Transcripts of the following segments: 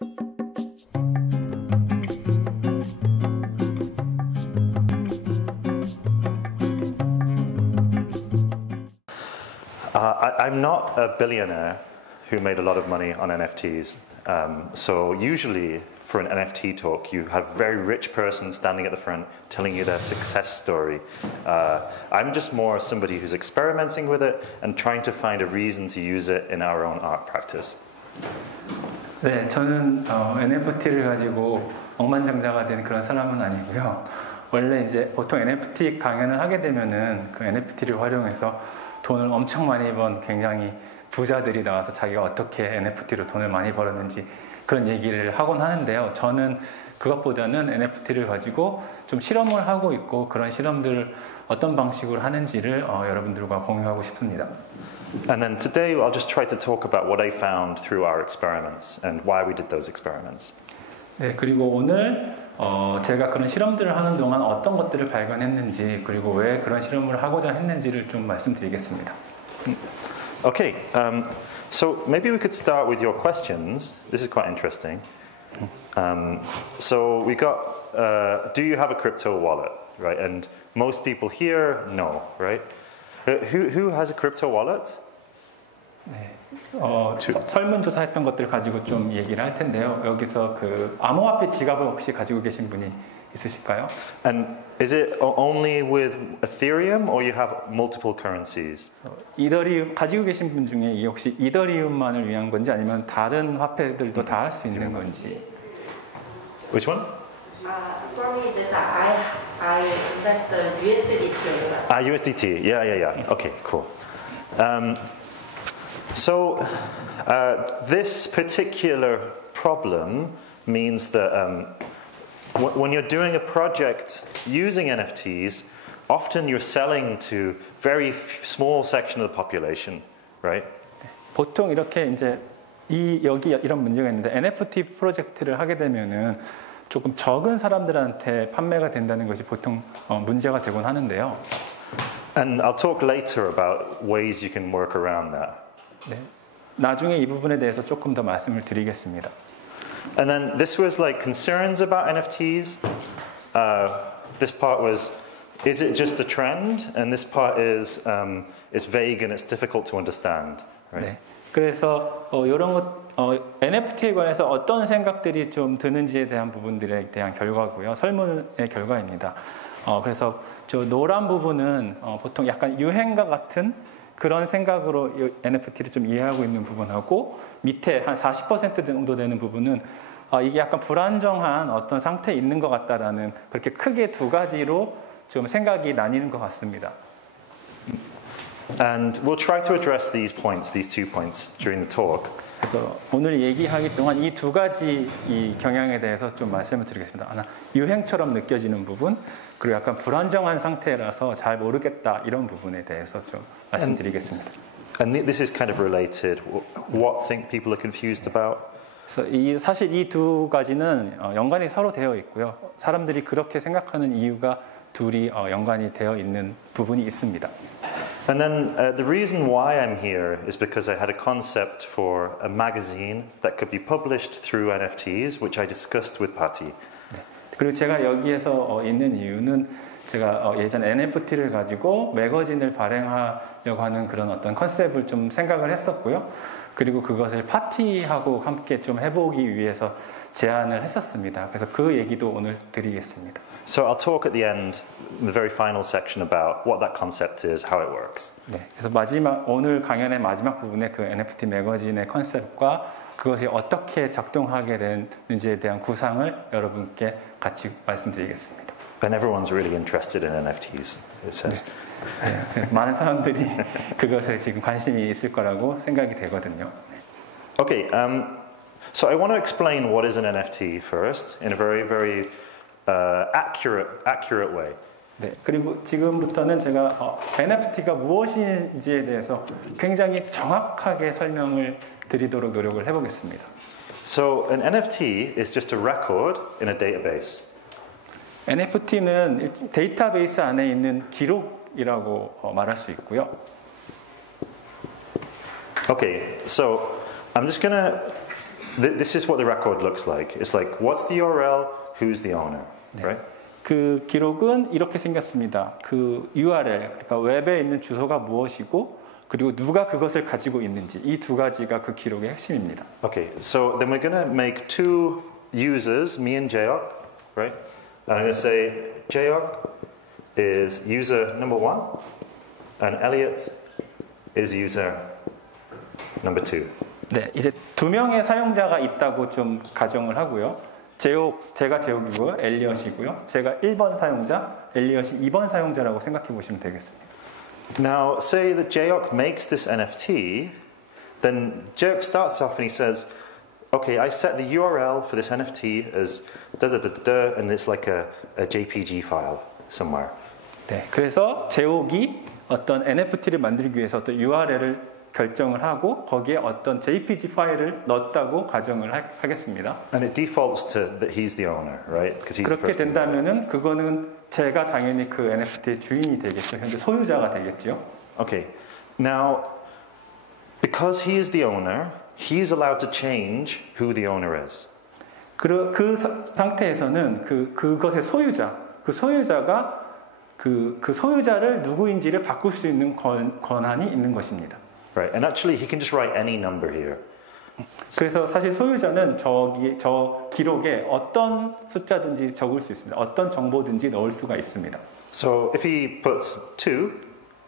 I'm not a billionaire who made a lot of money on NFTs. So usually for an NFT talk, you have a very rich person standing at the front telling you their success story. I'm just more somebody who's experimenting with it and trying to find a reason to use it in our own art practice. 네, 저는 NFT를 가지고 억만장자가 된 그런 사람은 아니고요. 원래 이제 보통 NFT 강연을 하게 되면은 그 NFT를 활용해서 돈을 엄청 많이 번 굉장히 부자들이 나와서 자기가 어떻게 NFT로 돈을 많이 벌었는지 그런 얘기를 하곤 하는데요. 저는 그것보다는 NFT를 가지고 좀 실험을 하고 있고 그런 실험들을 어떤 방식으로 하는지를 여러분들과 공유하고 싶습니다. And then today I'll just try to talk about what I found through our experiments and why we did those experiments. 네, 그리고 오늘 제가 그런 실험들을 하는 동안 어떤 것들을 발견했는지 그리고 왜 그런 실험을 하고자 했는지를 좀 말씀드리겠습니다. Okay, so maybe we could start with your questions. This is quite interesting. So we got, do you have a crypto wallet, right? And most people here know, right? Who has a crypto wallet? 네, 설문조사했던 것들을 가지고 좀 얘기를 할 텐데요. 여기서 그 암호화폐 지갑을 혹시 가지고 계신 분이 있으실까요? And is it only with Ethereum or you have multiple currencies? 이더리움 가지고 계신 분 중에 이 혹시 이더리움만을 위한 건지 아니면 다른 화폐들도 다 할 수 있는 건지? Which one? For me, just I invest the USDT. USDT. Yeah. Okay, cool. So this particular problem means that when you're doing a project using NFTs, often you're selling to very small section of the population, right? 보통 이렇게 이제 여기 이런 문제가 있는데 NFT 프로젝트를 하게 되면은 조금 적은 사람들한테 판매가 된다는 것이 보통 문제가 되곤 하는데요. And I'll talk later about ways you can work around that. 네, 나중에 이 부분에 대해서 조금 더 말씀을 드리겠습니다. And then this was like concerns about NFTs. This part was, is it just a trend? And this part is, it's vague and it's difficult to understand. Right? 네, 그래서 이런 것 NFT에 관해서 어떤 생각들이 좀 드는지에 대한 부분들에 대한 결과고요. 설문의 결과입니다. 그래서 저 노란 부분은 보통 약간 유행과 같은 그런 생각으로 NFT를 좀 이해하고 있는 부분하고 밑에 한 40% 정도 되는 부분은 이게 약간 불안정한 어떤 상태에 있는 것 같다라는 그렇게 크게 두 가지로 좀 생각이 나뉘는 것 같습니다. And we'll try to address these points, these 2 points during the talk. 그래서 오늘 얘기하기 동안 이 두 가지 이 경향에 대해서 좀 말씀을 드리겠습니다. 하나, 유행처럼 느껴지는 부분, 그리고 약간 불안정한 상태라서 잘 모르겠다 이런 부분에 대해서 좀 말씀드리겠습니다. And this is kind of related. What think people are confused about? 그래서 사실 이 두 가지는 연관이 서로 되어 있고요. 사람들이 그렇게 생각하는 이유가 둘이 연관이 되어 있는 부분이 있습니다. And then the reason why I'm here is because I had a concept for a magazine that could be published through NFTs, which I discussed with Patty. 네. 그리고 제가 여기에서 있는 이유는 제가 예전에 NFT를 가지고 매거진을 발행하려고 하는 그런 어떤 컨셉을 좀 생각을 했었고요. 그리고 그것을 파티하고 함께 좀 해보기 위해서 제안을 했었습니다. 그래서 그 얘기도 오늘 드리겠습니다. So I'll talk at the end, in the very final section, about what that concept is, how it works. 네, 그래서 오늘 강연의 마지막 부분에 그 NFT 매거진의 컨셉과 그것이 어떻게 작동하게 되는지에 대한 구상을 여러분께 같이 말씀드리겠습니다. And everyone's really interested in NFTs, it says. 네, 많은 사람들이 그것에 지금 관심이 있을 거라고 생각이 되거든요. Okay, so I want to explain what is an NFT first, in a very, very accurate way. 네, 그리고 지금부터는 제가 NFT가 무엇인지에 대해서 굉장히 정확하게 설명을 드리도록 노력을 해보겠습니다. So an NFT is just a record in a database. NFT는 데이터베이스 안에 있는 기록이라고 말할 수 있고요. Okay, so I'm just going to This is what the record looks like. It's like, what's the URL? Who's the owner? Right? 그 기록은 이렇게 생겼습니다. 그 URL, 그러니까 웹에 있는 주소가 무엇이고 그리고 누가 그것을 가지고 있는지 이 두 가지가 그 기록의 핵심입니다. Okay, so then we're going to make two users, me and Jayok, right? And I'm going to say Jayok is user number 1 and Elliot is user number 2. 네, 이제 두 명의 사용자가 있다고 좀 가정을 하고요. 제가 제옥이고요, 엘리엇이고요. 제가 1번 사용자, 엘리엇이 2번 사용자라고 생각해 보시면 되겠습니다. Now, say that Jayok makes this NFT, then Jayok starts off and he says, okay, I set the URL for this NFT as da-da-da-da-da, and it's like a JPG file somewhere. 네, 그래서 제옥이 어떤 NFT를 만들기 위해서 어떤 URL을 결정을 하고 거기에 어떤 JPG 파일을 넣었다고 가정을 하겠습니다. And it defaults to that he's the owner, right? Because he's the 그렇게 person. 된다면은 그거는 제가 당연히 그 NFT의 주인이 되겠죠. 현재 소유자가 되겠죠. Okay, now, because he is the owner, he's allowed to change who the owner is. 그 상태에서는 그것의 소유자, 그 소유자가 그 소유자를 누구인지를 바꿀 수 있는 권한이 있는 것입니다. Right, and actually he can just write any number here. 그래서 사실 소유자는 저 기록에 어떤 숫자든지 적을 수 있습니다. 어떤 정보든지 넣을 수가 있습니다. So if he puts 2,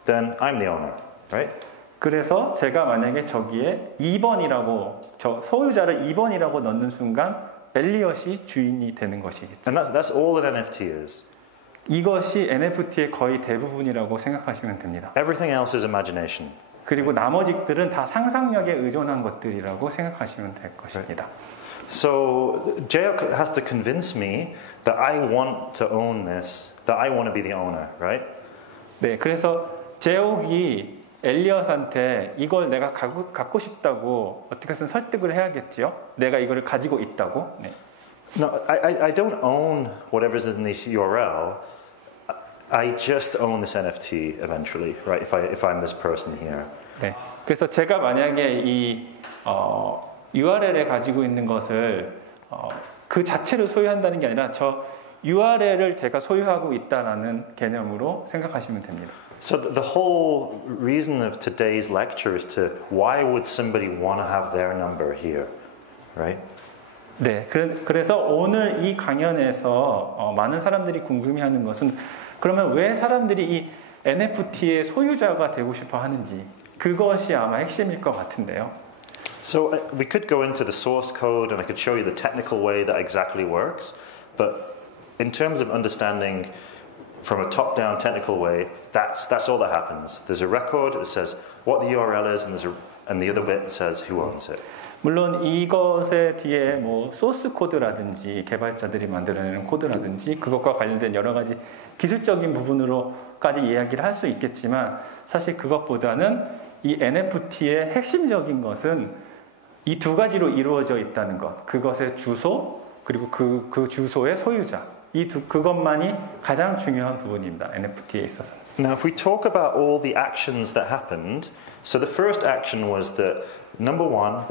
then I'm the owner, right? 그래서 제가 만약에 저기에 2번이라고 저 소유자를 2번이라고 넣는 순간 엘리엇이 주인이 되는 것이겠죠. And that's all an NFT is. 이것이 NFT의 거의 대부분이라고 생각하시면 됩니다. Everything else is imagination. 그리고 나머지들은 다 상상력에 의존한 것들이라고 생각하시면 될 것입니다. So Jayok has to convince me that I want to own this, that I want to be the owner, right? 네, 그래서 제옥이 엘리엇한테 이걸 내가 갖고 싶다고 어떻게 해서 설득을 해야겠지요? 내가 이걸 가지고 있다고. 네. No, I don't own whatever's in this URL. I just own this NFT eventually, right? If I'm this person here. 네. 그래서 제가 만약에 이 URL에 가지고 있는 것을 그 자체를 소유한다는 게 아니라 저 URL을 제가 소유하고 있다라는 개념으로 생각하시면 됩니다. So the whole reason of today's lecture is to why would somebody want to have their number here, right? 네. 그래서 오늘 이 강연에서 많은 사람들이 궁금해하는 것은 그러면 왜 사람들이 이 NFT의 소유자가 되고 싶어 하는지 그것이 아마 핵심일 것 같은데요. So we could go into the source code and I could show you the technical way that exactly works, but in terms of understanding from a top-down technical way, that's all that happens. There's a record that says what the URL is, and the other bit says who owns it. 물론 이것의 뒤에 뭐 소스 코드라든지 개발자들이 만들어내는 코드라든지 그것과 관련된 여러 가지 기술적인 부분으로까지 이야기를 할 수 있겠지만 사실 그것보다는 이 NFT의 핵심적인 것은 이 두 가지로 이루어져 있다는 것. 그것의 주소 그리고 그 주소의 소유자. 그것만이 가장 중요한 부분입니다. NFT에 있어서. Now, if we talk about all the actions that happened, so the first action was that number 1.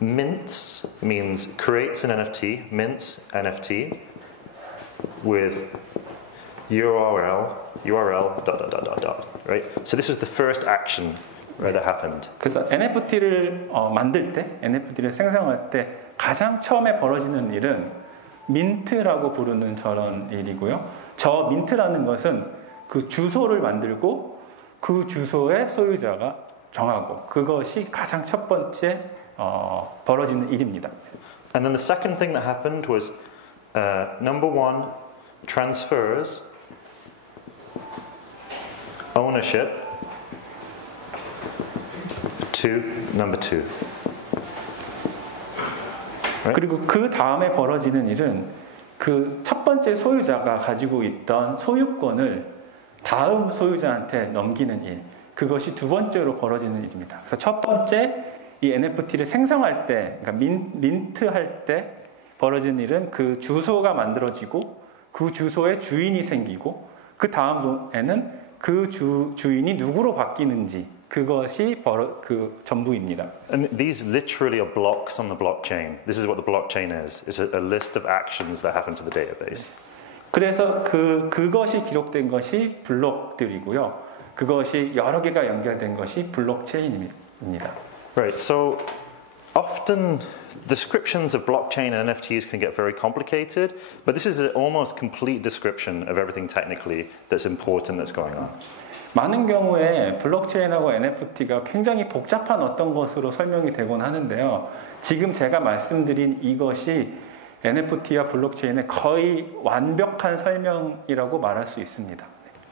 Mints means creates an NFT, mints NFT with URL dot, right? So this was the first action right, that happened. 그래서 NFT를 만들 때, NFT를 생성할 때 가장 처음에 벌어지는 일은 민트라고 부르는 저런 일이고요. 저 민트라는 것은 그 주소를 만들고 그 주소의 소유자가 정하고 그것이 가장 첫 번째 벌어지는 일입니다. And then the second thing that happened was number 1 transfers ownership to number 2. Right? 그리고 그 다음에 벌어지는 일은 그 첫 번째 소유자가 가지고 있던 소유권을 다음 소유자한테 넘기는 일. 그것이 두 번째로 벌어지는 일입니다. 그래서 첫 번째 이 NFT를 생성할 때, 그러니까 민트할 때 벌어지는 일은 그 주소가 만들어지고 그 주소의 주인이 생기고 그 다음에는 그 주인이 누구로 바뀌는지 그것이 그 전부입니다. And these literally are blocks on the blockchain. This is what the blockchain is. It's a list of actions that happen to the database. 그래서 그것이 기록된 것이 블록들이고요. 그것이 여러 개가 연결된 것이 블록체인입니다. Right, so often descriptions of blockchain and NFTs can get very complicated, but this is an almost complete description of everything technically that's important that's going on. 많은 경우에 블록체인하고 NFT가 굉장히 복잡한 어떤 것으로 설명이 되곤 하는데요. 지금 제가 말씀드린 이것이 NFT와 블록체인의 거의 완벽한 설명이라고 말할 수 있습니다.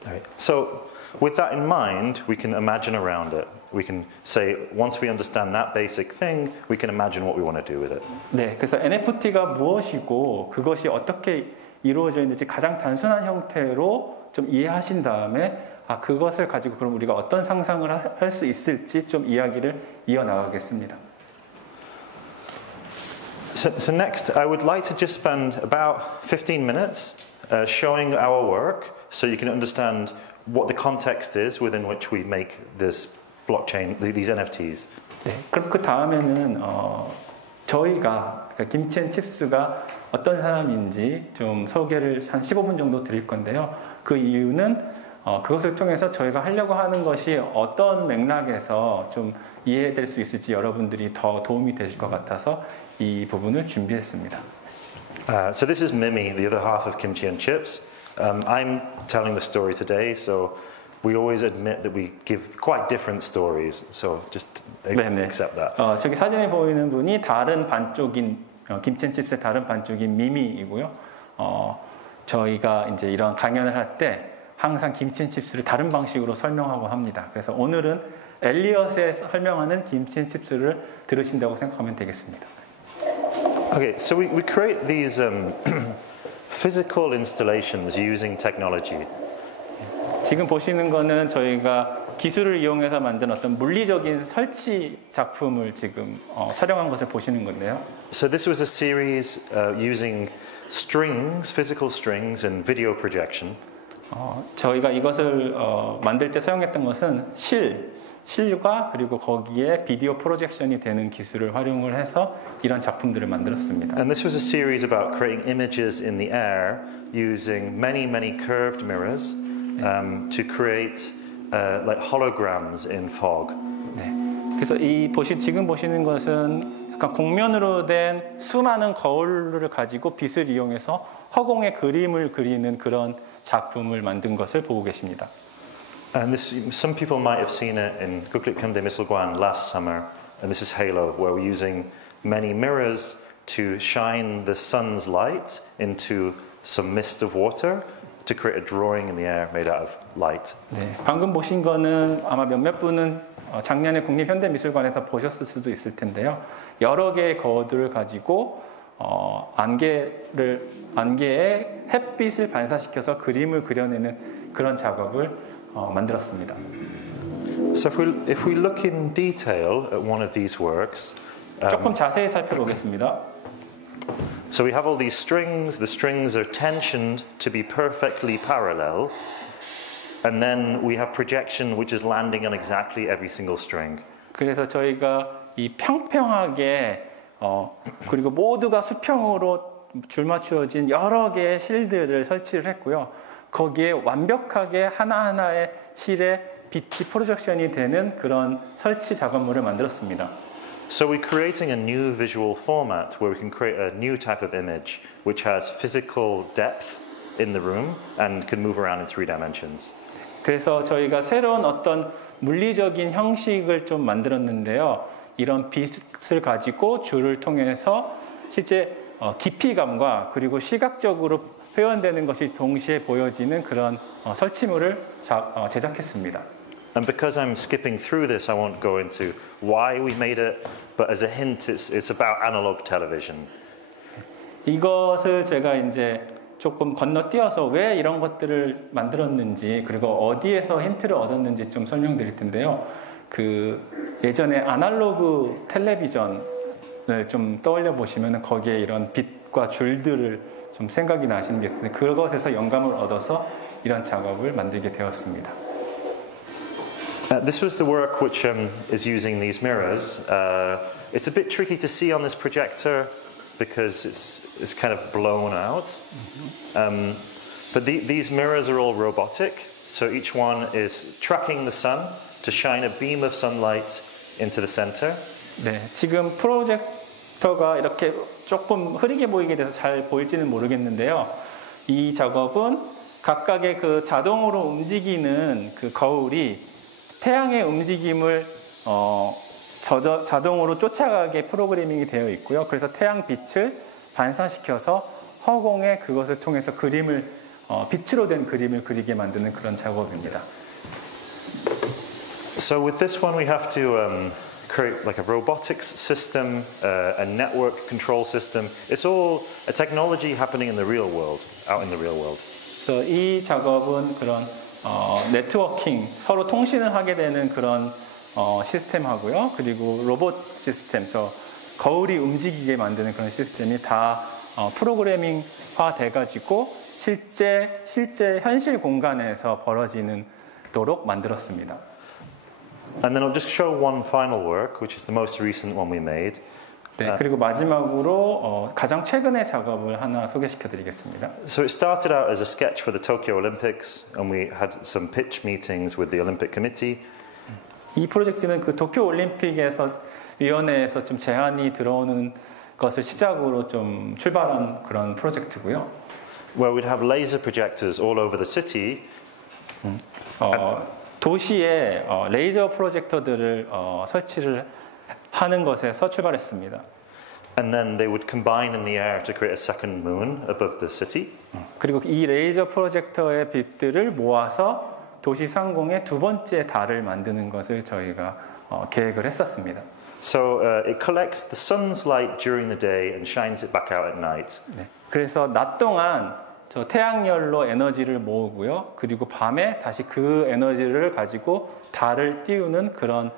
Right. So with that in mind, we can imagine around it. We can say, once we understand that basic thing, we can imagine what we want to do with it. 네, 그래서 NFT가 무엇이고 그것이 어떻게 이루어져 있는지 가장 단순한 형태로 좀 이해하신 다음에 그것을 가지고 그럼 우리가 어떤 상상을 할 수 있을지 좀 이야기를 이어나가겠습니다. So next, I would like to just spend about 15 minutes showing our work so you can understand what the context is within which we make this blockchain, these NFTs. 네, 그럼 그 다음에는 저희가 김치앤칩스가 어떤 사람인지 좀 소개를 한 15분 정도 드릴 건데요. 그 이유는 그것을 통해서 저희가 하려고 하는 것이 어떤 맥락에서 좀 이해될 수 있을지 여러분들이 더 도움이 되실 것 같아서 이 부분을 준비했습니다. So this is Mimi, the other half of Kimchi and Chips. I'm telling the story today, so we always admit that we give quite different stories. So just accept that. 저기 사진에 보이는 분이 다른 반쪽인 김치앤칩스의 다른 반쪽인 미미이고요. 저희가 이제 이런 강연을 할 때 항상 김치앤칩스를 다른 방식으로 설명하고 합니다. 그래서 오늘은 엘리엇의 설명하는 김치앤칩스를 들으신다고 생각하면 되겠습니다. Okay, so we create these physical installations using technology. 지금 보시는 거는 저희가 기술을 이용해서 만든 어떤 물리적인 설치 작품을 지금 촬영한 것을 보시는 건데요. So this was a series using strings, physical strings, and video projection. 저희가 이것을 만들 때 사용했던 것은 실과 그리고 거기에 비디오 프로젝션이 되는 기술을 활용을 해서 이런 작품들을 만들었습니다. And this was a series about creating images in the air using many curved mirrors to create like holograms in fog. 네. 그래서 지금 보시는 것은 약간 곡면으로 된 수많은 거울을 가지고 빛을 이용해서 허공에 그림을 그리는 그런 작품을 만든 것을 보고 계십니다. And some people might have seen it in Guklik Kunde Misulguan last summer, and this is Halo, where we're using many mirrors to shine the sun's light into some mist of water to create a drawing in the air made out of light. 네, 방금 보신 거는 아마 몇몇 분은 작년에 국립현대미술관에서 보셨을 수도 있을 텐데요. 여러 개의 거울들을 가지고 안개에 햇빛을 반사시켜서 그림을 그려내는 그런 작업을 만들었습니다. So if we look in detail at one of these works, 조금 자세히 살펴보겠습니다. so we have all these strings. The strings are tensioned to be perfectly parallel, and then we have projection, which is landing on exactly every single string. 그래서 저희가 이 평평하게 그리고 모두가 수평으로 줄맞추어진 여러 개의 실들을 설치를 했고요. 거기에 완벽하게 하나하나의 실에 빛이 프로젝션이 되는 그런 설치 작업물을 만들었습니다. So we're creating a new visual format where we can create a new type of image which has physical depth in the room and can move around in 3 dimensions. 그래서 저희가 새로운 어떤 물리적인 형식을 좀 만들었는데요. 이런 빛을 가지고 줄을 통해서 실제 깊이감과 그리고 시각적으로 표현되는 것이 동시에 보여지는 그런 설치물을 제작했습니다. And because I'm skipping through this, I won't go into why we made it, but as a hint, it's about analog television. 이것을 제가 이제 조금 건너뛰어서 왜 이런 것들을 만들었는지 그리고 어디에서 힌트를 얻었는지 좀 설명드릴 텐데요. 그 예전에 아날로그 텔레비전을 좀 떠올려 보시면 거기에 이런 빛과 줄들을 좀 생각이 나시는 게 있는데 그것에서 영감을 얻어서 이런 작업을 만들게 되었습니다. This was the work which is using these mirrors. It's a bit tricky to see on this projector because it's kind of blown out. But these mirrors are all robotic, so each one is tracking the sun to shine a beam of sunlight into the center. 네, 지금 프로젝터가 이렇게 조금 흐리게 보이게 돼서 잘 보일지는 모르겠는데요. 이 작업은 각각의 그 자동으로 움직이는 그 거울이 태양의 움직임을 자동으로 쫓아가게 프로그래밍이 되어 있고요. 그래서 태양 빛을 반사시켜서 허공에 그것을 통해서 그림을 빛으로 된 그림을 그리게 만드는 그런 작업입니다. So with this one, we have to create like a robotics system, a network control system. It's all a technology happening in the real world, out in the real world. 그래서 이 작업은 그런 네트워킹, 서로 통신을 하게 되는 그런 시스템하고요. 그리고 로봇 시스템, 거울이 움직이게 만드는 그런 시스템이 다 프로그래밍화 돼가지고 실제 현실 공간에서 벌어지도록 만들었습니다. And then I'll just show one final work, which is the most recent one we made. 네, 그리고 마지막으로 가장 최근의 작업을 하나 소개시켜드리겠습니다. So it started out as a sketch for the Tokyo Olympics, and we had some pitch meetings with the Olympic Committee. 이 프로젝트는 그 도쿄 올림픽에서 위원회에서 좀 제안이 들어오는 것을 시작으로 좀 출발한 그런 프로젝트고요. Where we'd have laser projectors all over the city. 도시에 레이저 프로젝터들을 설치를 하는 것에서 출발했습니다. And then they would combine in the air to create a second moon above the city. 그리고 이 레이저 프로젝터의 빛들을 모아서 도시 상공의 두 번째 달을 만드는 것을 저희가 계획을 했었습니다. So it collects the sun's light during the day and shines it back out at night. 네, 그래서 낮 동안 저 태양열로 에너지를 모으고요. 그리고 밤에 다시 그 에너지를 가지고 달을 띄우는 그런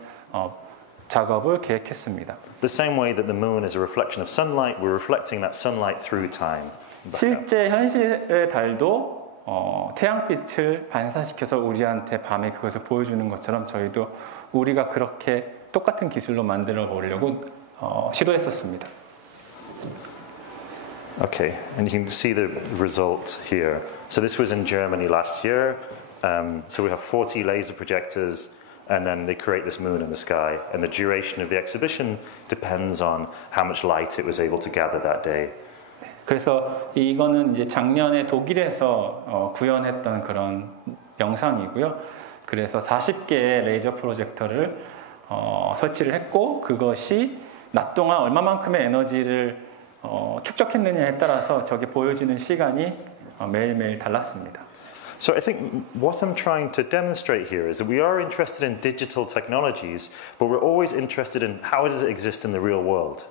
작업을 계획했습니다. The same way that the moon is a reflection of sunlight, we're reflecting that sunlight through time. 실제 현실의 달도 태양빛을 반사시켜서 우리한테 밤에 그것을 보여주는 것처럼 저희도 우리가 그렇게 똑같은 기술로 만들어 보려고 시도했었습니다. Okay, and you can see the result here. So this was in Germany last year. So we have 40 laser projectors, and then they create this moon in the sky. And the duration of the exhibition depends on how much light it was able to gather that day. 그래서 이거는 이제 작년에 독일에서 구현했던 그런 영상이고요. 그래서 40개의 레이저 프로젝터를 설치를 했고 그것이 낮 동안 얼마만큼의 에너지를 축적했느냐에 따라서 저게 보여지는 시간이 매일매일 달랐습니다. So I think what I'm trying to demonstrate here is that we are interested in digital technologies, but we're always interested in how does it exist in the real world.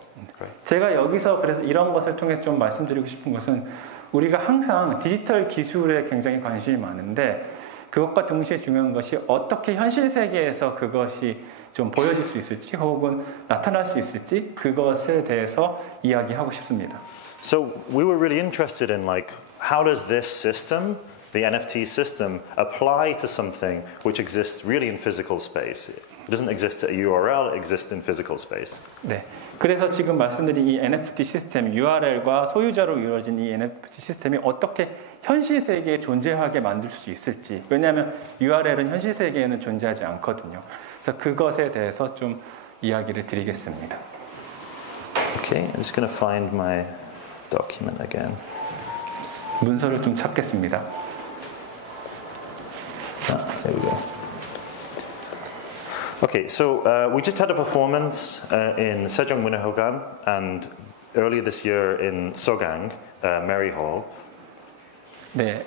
제가 여기서 그래서 이런 것을 통해 좀 말씀드리고 싶은 것은 우리가 항상 디지털 기술에 굉장히 관심이 많은데 그것과 동시에 중요한 것이 어떻게 현실 세계에서 그것이 좀 보여질 수 있을지 혹은 나타날 수 있을지 그것에 대해서 이야기하고 싶습니다. So we were really interested in like how does this system, the NFT system, apply to something which exists really in physical space. It doesn't exist at a URL, it exists in physical space. 네. 그래서 지금 말씀드린 이 NFT 시스템, URL과 소유자로 이루어진 이 NFT 시스템이 어떻게 현실 세계에 존재하게 만들 수 있을지. 왜냐하면 URL은 현실 세계에는 존재하지 않거든요. 그래서 그것에 대해서 좀 이야기를 드리겠습니다. Okay, I'm just going to find my document again. 문서를 좀 찾겠습니다. There we go. Okay, so we just had a performance in Sejongmunyeogan and earlier this year in Sogang, Mary Hall. 네,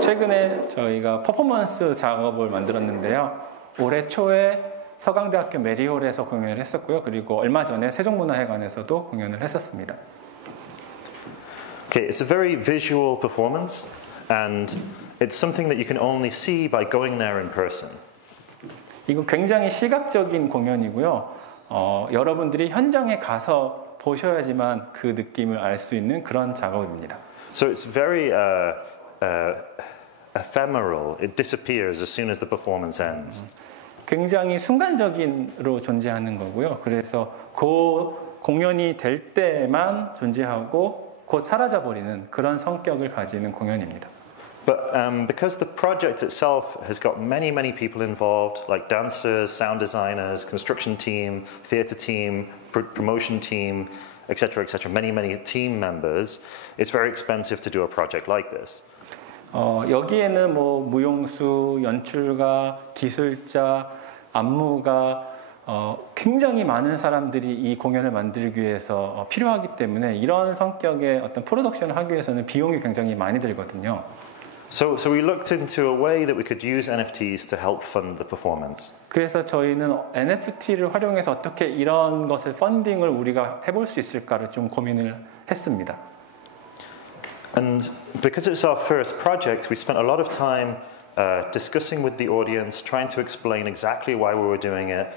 최근에 저희가 퍼포먼스 작업을 만들었는데요. 올해 초에 서강대학교 메리홀에서 공연을 했었고요. 그리고 얼마 전에 세종문화회관에서도 공연을 했었습니다. Okay, it's a very visual performance and it's something that you can only see by going there in person. 이거 굉장히 시각적인 공연이고요. 여러분들이 현장에 가서 보셔야지만 그 느낌을 알 수 있는 그런 작업입니다. So it's very ephemeral. It disappears as soon as the performance ends. 굉장히 순간적인으로 존재하는 거고요. 그래서 그 공연이 될 때만 존재하고 곧 사라져버리는 그런 성격을 가지는 공연입니다. But because the project itself has got many people involved, like dancers, sound designers, construction team, theatre team, promotion team, etc., many team members, it's very expensive to do a project like this. 여기에는 뭐 무용수, 연출가, 기술자, 안무가 굉장히 많은 사람들이 이 공연을 만들기 위해서 필요하기 때문에 이런 성격의 어떤 프로덕션을 하기 위해서는 비용이 굉장히 많이 들거든요. So we looked into a way that we could use NFTs to help fund the performance. 그래서 저희는 NFT를 활용해서 어떻게 이런 것을 펀딩을 우리가 해볼 수 있을까를 좀 고민을 했습니다. And because it's our first project, we spent a lot of time discussing with the audience, trying to explain exactly why we were doing it,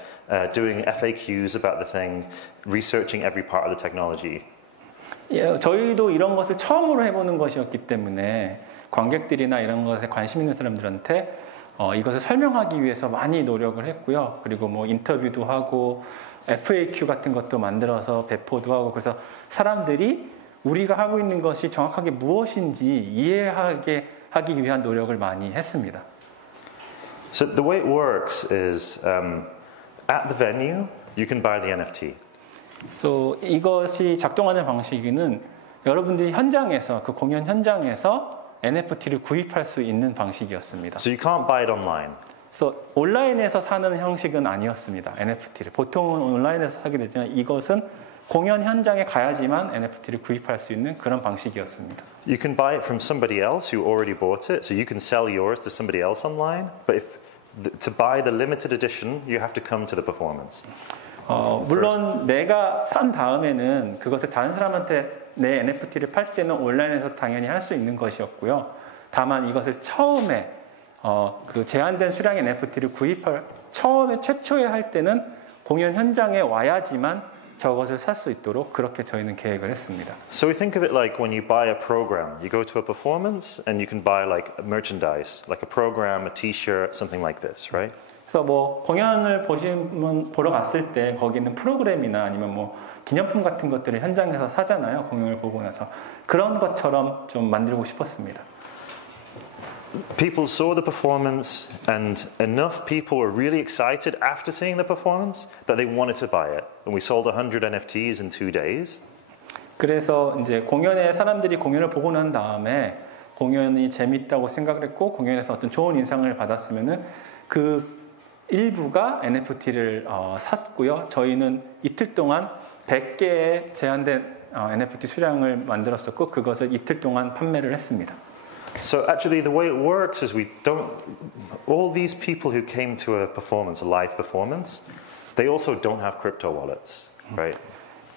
doing FAQs about the thing, researching every part of the technology. 예, 저희도 이런 것을 처음으로 해보는 것이었기 때문에 관객들이나 이런 것에 관심 있는 사람들한테 이것을 설명하기 위해서 많이 노력을 했고요. 그리고 뭐 인터뷰도 하고 FAQ 같은 것도 만들어서 배포도 하고 그래서 사람들이 우리가 하고 있는 것이 정확하게 무엇인지 이해하게 하기 위한 노력을 많이 했습니다. So the way it works is at the venue you can buy the NFT. So 이것이 작동하는 방식은 여러분들이 현장에서 그 공연 현장에서 NFT를 구입할 수 있는 방식이었습니다. So you can't buy it online. 그래서 온라인에서 사는 형식은 아니었습니다. NFT를 보통은 온라인에서 사게 되지만 이것은 공연 현장에 가야지만 NFT를 구입할 수 있는 그런 방식이었습니다. You can buy it from somebody else who already bought it, so you can sell yours to somebody else online. But to buy the limited edition, you have to come to the performance. 물론 내가 산 다음에는 그것을 다른 사람한테 내 NFT를 팔 때는 온라인에서 당연히 할 수 있는 것이었고요. 다만 이것을 처음에 그 제한된 수량의 NFT를 구입할 최초에 할 때는 공연 현장에 와야지만 저것을 살 수 있도록 그렇게 저희는 계획을 했습니다. So we think of it like when you buy a program, you go to a performance and you can buy like merchandise, like a program, a T-shirt, something like this, right? 그래서 뭐 공연을 보러 갔을 때 거기 있는 프로그램이나 아니면 뭐 기념품 같은 것들을 현장에서 사잖아요. 공연을 보고 나서 그런 것처럼 좀 만들고 싶었습니다. People saw the performance and enough people were really excited after seeing the performance that they wanted to buy it. And we sold 100 NFTs in 2 days. 그래서 이제 공연에 사람들이 공연을 보고 난 다음에 공연이 재밌다고 생각을 했고 공연에서 어떤 좋은 인상을 받았으면은 그 일부가 NFT를 샀고요. 저희는 이틀 동안 100개의 제한된 NFT 수량을 만들었었고 그것을 이틀 동안 판매를 했습니다. So actually the way it works is all these people who came to a performance, a live performance, they also don't have crypto wallets, right?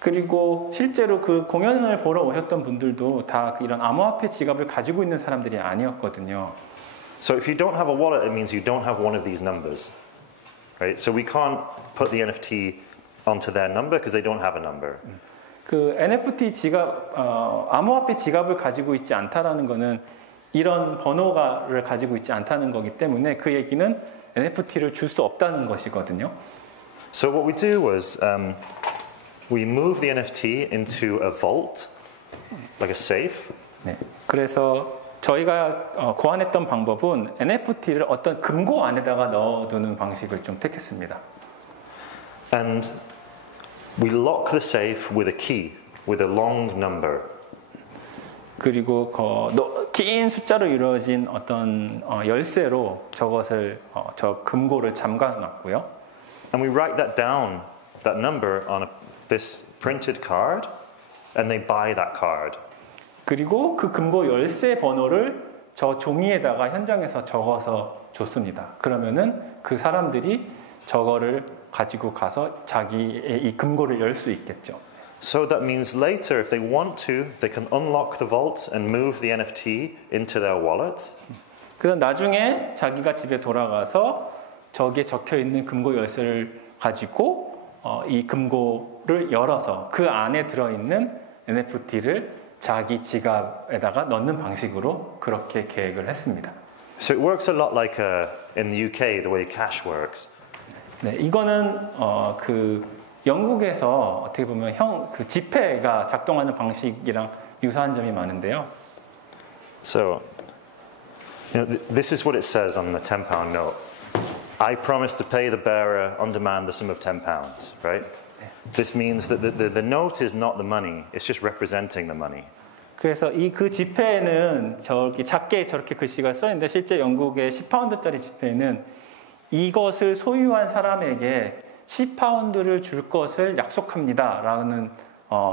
그리고 실제로 그 공연을 보러 오셨던 분들도 다 이런 암호화폐 지갑을 가지고 있는 사람들이 아니었거든요. So if you don't have a wallet, it means you don't have one of these numbers, right? So we can't put the NFT onto their number because they don't have a number. 그 NFT 지갑, 암호화폐 지갑을 가지고 있지 않다라는 거는 이런 번호를 가지고 있지 않다는 거기 때문에 그 얘기는 NFT를 줄 수 없다는 것이거든요. So what we do was we move the NFT into a vault, like a safe. 네, 그래서 저희가 고안했던 방법은 NFT를 어떤 금고 안에다가 넣어두는 방식을 좀 택했습니다. And we lock the safe with a key, with a long number. 그리고 긴 숫자로 이루어진 어떤 열쇠로 저것을 저 금고를 잠가놨고요. And we write that down, that number on this printed card, and they buy that card. 그리고 그 금고 열쇠 번호를 저 종이에다가 현장에서 적어서 줬습니다. 그러면은 그 사람들이 저거를 가지고 가서 자기의 이 금고를 열 수 있겠죠. So that means later, if they want to, they can unlock the vault and move the NFT into their wallet. 그래서 나중에 자기가 집에 돌아가서 저기에 적혀 있는 금고 열쇠를 가지고 이 금고를 열어서 그 안에 들어있는 NFT를 자기 지갑에다가 넣는 방식으로 그렇게 계획을 했습니다. So it works a lot like in the UK, the way cash works. 네, 이거는 그 영국에서 어떻게 보면 그 지폐가 작동하는 방식이랑 유사한 점이 많은데요. So, this is what it says on the £10 note. I promise to pay the bearer on demand the sum of £10, right? This means that the note is not the money, it's just representing the money. 그래서 그 지폐에는 저렇게 작게 저렇게 글씨가 써 있는데 실제 영국의 10파운드짜리 지폐에는 이것을 소유한 사람에게 10파운드를 줄 것을 약속합니다라는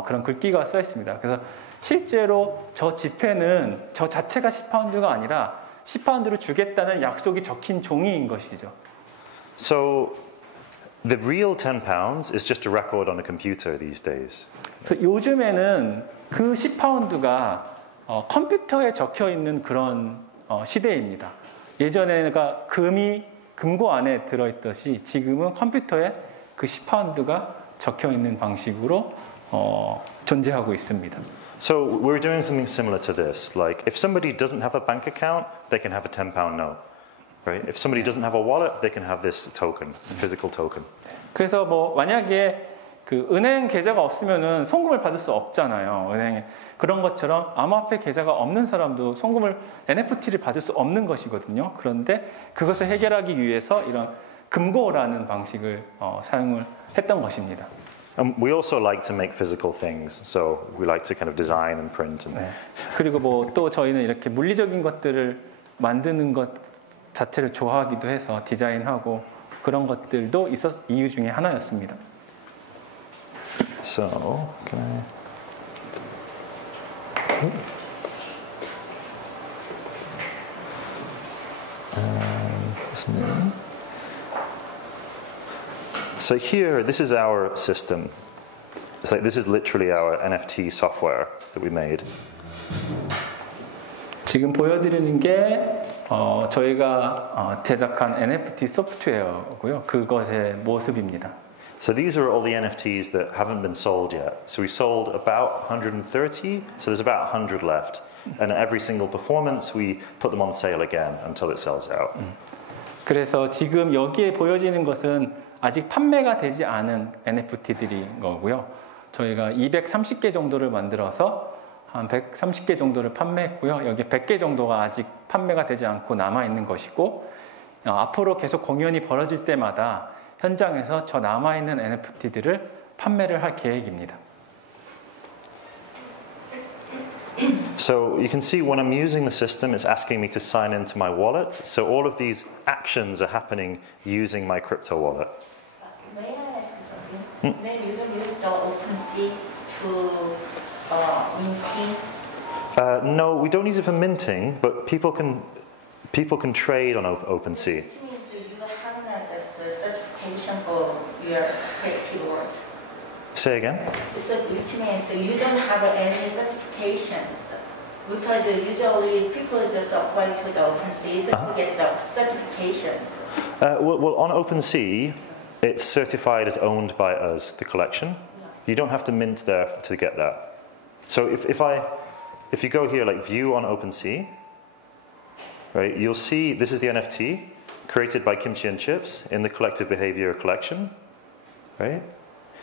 그런 글귀가 써 있습니다. 그래서 실제로 저 지폐는 저 자체가 10파운드가 아니라 10파운드를 주겠다는 약속이 적힌 종이인 것이죠. So the real £10 is just a record on a computer these days. 그래서 요즘에는 그 10파운드가 컴퓨터에 적혀 있는 그런 시대입니다. 예전에가 금고 안에 들어있듯이 지금은 컴퓨터에 그 10파운드가 적혀 있는 방식으로 존재하고 있습니다. So we're doing something similar to this. Like if somebody doesn't have a bank account, they can have a £10 note. Right? If somebody doesn't have a wallet, they can have this token, physical token. 그래서 뭐 만약에 그 은행 계좌가 없으면은 송금을 받을 수 없잖아요. 은행에 그런 것처럼 암호화폐 계좌가 없는 사람도 송금을 NFT를 받을 수 없는 것이거든요. 그런데 그것을 해결하기 위해서 이런 금고라는 방식을 사용을 했던 것입니다. We also like to make physical things, so we like to kind of design and print. And... 네. 그리고 뭐 또 저희는 이렇게 물리적인 것들을 만드는 것 자체를 좋아하기도 해서 디자인하고 그런 것들도 이유 중에 하나였습니다. So, can I? This minute. So here, this is our system. It's like this is literally our NFT software that we made. 지금 보여드리는 게 저희가 제작한 NFT 소프트웨어고요. 그것의 모습입니다. So these are all the NFTs that haven't been sold yet. So we sold about 130, so there's about 100 left. And at every single performance, we put them on sale again until it sells out. 그래서 지금 여기에 보여지는 것은 아직 판매가 되지 않은 NFT들인 거고요. 저희가 230개 정도를 만들어서 한 130개 정도를 판매했고요. 여기 100개 정도가 아직 판매가 되지 않고 남아있는 것이고 앞으로 계속 공연이 벌어질 때마다 현장에서 저 남아있는 NFT들을 판매를 할 계획입니다. So you can see when I'm using the system, it's asking me to sign into my wallet. So all of these actions are happening using my crypto wallet. May I ask something? Then you don't use the OpenSea to minting? No, we don't use it for minting, but people can trade on OpenSea. Which means you have not just certification for your creative works. Say again? So which means you don't have any certifications because usually people just apply to the OpenSea to get the certifications. Well, on OpenSea, it's certified as owned by us, the collection. You don't have to mint there to get that. So if you go here, like view on OpenSea, right, you'll see this is the NFT created by Kimchi and Chips in the Collective Behavior collection, right?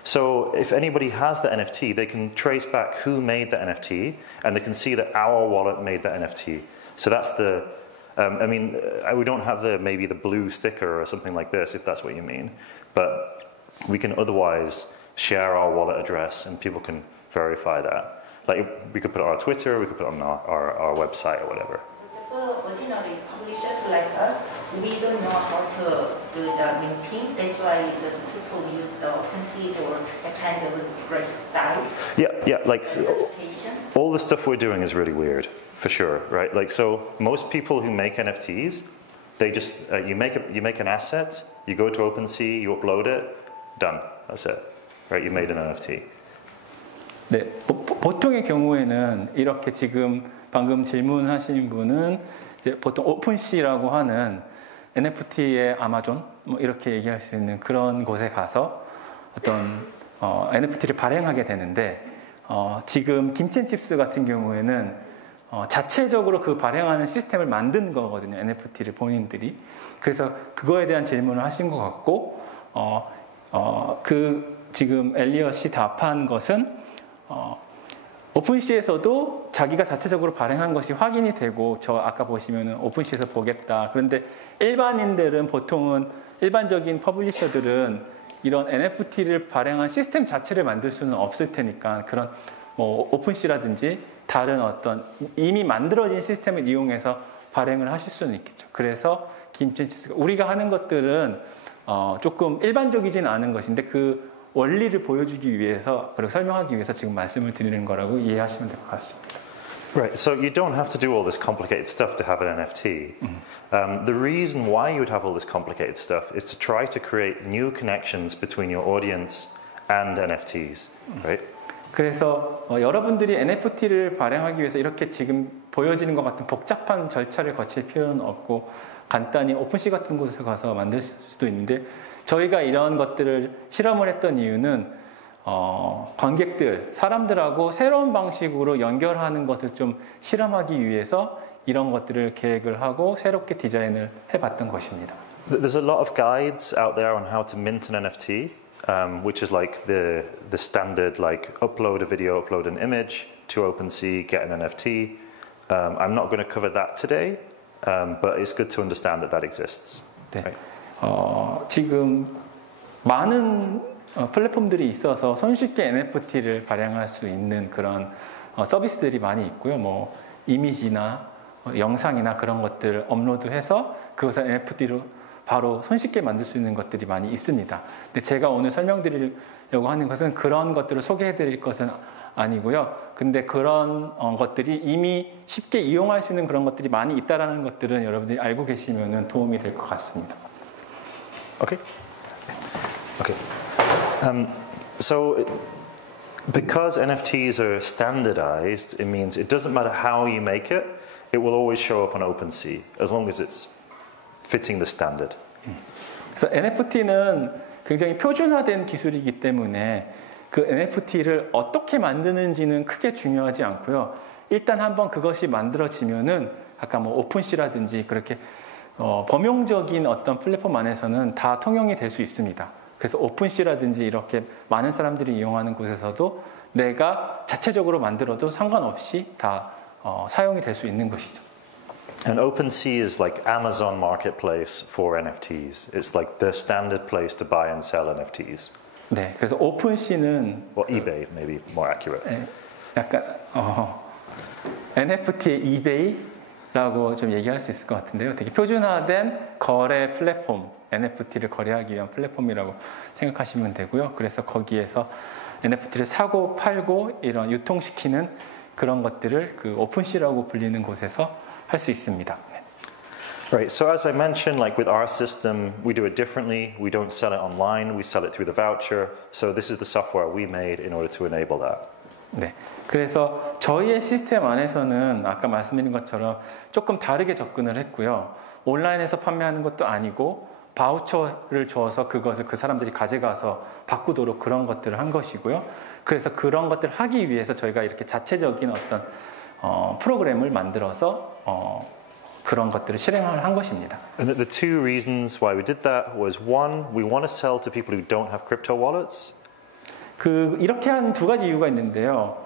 So if anybody has the NFT, they can trace back who made the NFT, and they can see that our wallet made the NFT. So that's the, we don't have maybe the blue sticker or something like this, if that's what you mean, but we can otherwise share our wallet address, and people can verify that. Like we could put it on our Twitter, we could put it on our website or whatever. Ordinary publishers like us, we don't know how to do the minting. That's why just people use the OpenSea or a kind of great site. Yeah, like Certification. all the stuff we're doing is really weird, for sure, right? Like so, most people who make NFTs, they just you make an asset, you go to OpenSea, you upload it, done. That's it, right? You made an NFT. 네, 보통의 경우에는 이렇게 지금 방금 질문하신 분은 이제 보통 오픈시라고 하는 NFT의 아마존 뭐 이렇게 얘기할 수 있는 그런 곳에 가서 어떤 NFT를 발행하게 되는데 지금 김치앤칩스 같은 경우에는 자체적으로 그 발행하는 시스템을 만든 거거든요. NFT를 본인들이. 그래서 그거에 대한 질문을 하신 것 같고 지금 엘리엇이 답한 것은 오픈시에서도 자기가 자체적으로 발행한 것이 확인이 되고 저 아까 보시면은 오픈시에서 보겠다. 그런데 일반인들은 보통은 일반적인 퍼블리셔들은 이런 NFT를 발행한 시스템 자체를 만들 수는 없을 테니까 그런 뭐 오픈시라든지 다른 어떤 이미 만들어진 시스템을 이용해서 발행을 하실 수는 있겠죠. 그래서 김첸치스가 우리가 하는 것들은 조금 일반적이진 않은 것인데 그 원리를 보여주기 위해서 그리고 설명하기 위해서 지금 말씀을 드리는 거라고 이해하시면 될 것 같습니다. Right, so you don't have to do all this complicated stuff to have an NFT. The reason why you would have all this complicated stuff is to try to create new connections between your audience and NFTs, right? 그래서 여러분들이 NFT를 발행하기 위해서 이렇게 지금 보여지는 것 같은 복잡한 절차를 거칠 필요는 없고 간단히 오픈시 같은 곳에 가서 만들 수도 있는데 저희가 이런 것들을 실험을 했던 이유는 관객들, 사람들하고 새로운 방식으로 연결하는 것을 좀 실험하기 위해서 이런 것들을 계획을 하고 새롭게 디자인을 해봤던 것입니다. There's a lot of guides out there on how to mint an NFT, which is like the standard like upload a video, upload an image to OpenSea, get an NFT. I'm not going to cover that today, but it's good to understand that that exists. 네. Right? 지금 많은 플랫폼들이 있어서 손쉽게 NFT를 발행할 수 있는 그런 서비스들이 많이 있고요. 뭐 이미지나 영상이나 그런 것들을 업로드해서 그것을 NFT로 바로 손쉽게 만들 수 있는 것들이 많이 있습니다. 근데 제가 오늘 설명드리려고 하는 것은 그런 것들을 소개해드릴 것은 아니고요. 근데 그런 것들이 이미 쉽게 이용할 수 있는 그런 것들이 많이 있다라는 것들은 여러분들이 알고 계시면 도움이 될 것 같습니다. Okay. Okay. So, because NFTs are standardized, it means it doesn't matter how you make it, it will always show up on OpenSea, as long as it's fitting the standard. 그래서 NFT는 굉장히 표준화된 기술이기 때문에 그 NFT를 어떻게 만드는지는 크게 중요하지 않고요. 일단 한번 그것이 만들어지면은 아까 뭐 오픈시라든지 그렇게 범용적인 어떤 플랫폼 안에서는 다 통용이 될 수 있습니다. 그래서 오픈시라든지 이렇게 많은 사람들이 이용하는 곳에서도 내가 자체적으로 만들어도 상관없이 다 사용이 될 수 있는 것이죠. And OpenSea is like Amazon marketplace for NFTs. It's like the standard place to buy and sell NFTs. 네, 그래서 오픈시는 Or eBay, maybe more accurate. 약간 NFT의 eBay라고 좀 얘기할 수 있을 것 같은데요. 되게 표준화된 거래 플랫폼, NFT를 거래하기 위한 플랫폼이라고 생각하시면 되고요. 그래서 거기에서 NFT를 사고 팔고 이런 유통시키는 그런 것들을 그 오픈시라고 불리는 곳에서 할 수 있습니다. Right, so as I mentioned, like with our system, we do it differently. We don't sell it online, we sell it through the voucher. So this is the software we made in order to enable that. 네, 그래서 저희의 시스템 안에서는 아까 말씀드린 것처럼 조금 다르게 접근을 했고요. 온라인에서 판매하는 것도 아니고 바우처를 줘서 그것을 그 사람들이 가져가서 바꾸도록 그런 것들을 한 것이고요. 그래서 그런 것들을 하기 위해서 저희가 이렇게 자체적인 어떤 프로그램을 만들어서 그런 것들을 실행을 한 것입니다. And the two reasons why we did that was one, we want to sell to people who don't have crypto wallets. 이렇게 한 두 가지 이유가 있는데요.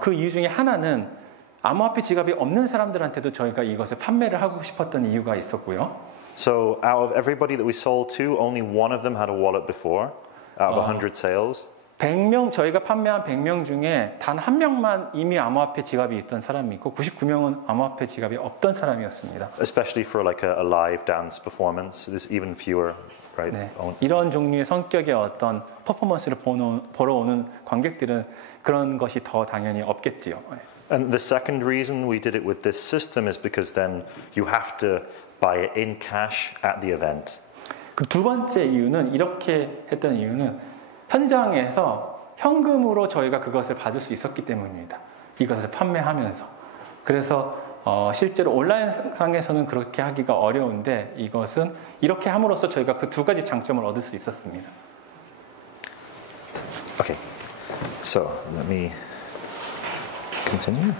그 이유 중에 하나는 암호화폐 지갑이 없는 사람들한테도 저희가 이것을 판매를 하고 싶었던 이유가 있었고요. So out of everybody that we sold to, only one of them had a wallet before, out of 100 sales. 100명, 저희가 판매한 100명 중에 단 한 명만 이미 암호화폐 지갑이 있던 사람이 있고 99명은 암호화폐 지갑이 없던 사람이었습니다. Especially for like a live dance performance, there's even fewer, right? 네, 이런 종류의 성격의 어떤 퍼포먼스를 보러 오는 관객들은 그런 것이 더 당연히 없겠지요. And the second reason we did it with this system is because then you have to buy it in cash at the event. 그 두 번째 이유는 이렇게 했던 이유는 현장에서 현금으로 저희가 그것을 받을 수 있었기 때문입니다. 이것을 판매하면서. 그래서 실제로 온라인상에서는 그렇게 하기가 어려운데 이것은 이렇게 함으로써 저희가 그 두 가지 장점을 얻을 수 있었습니다. Okay, so let me continue.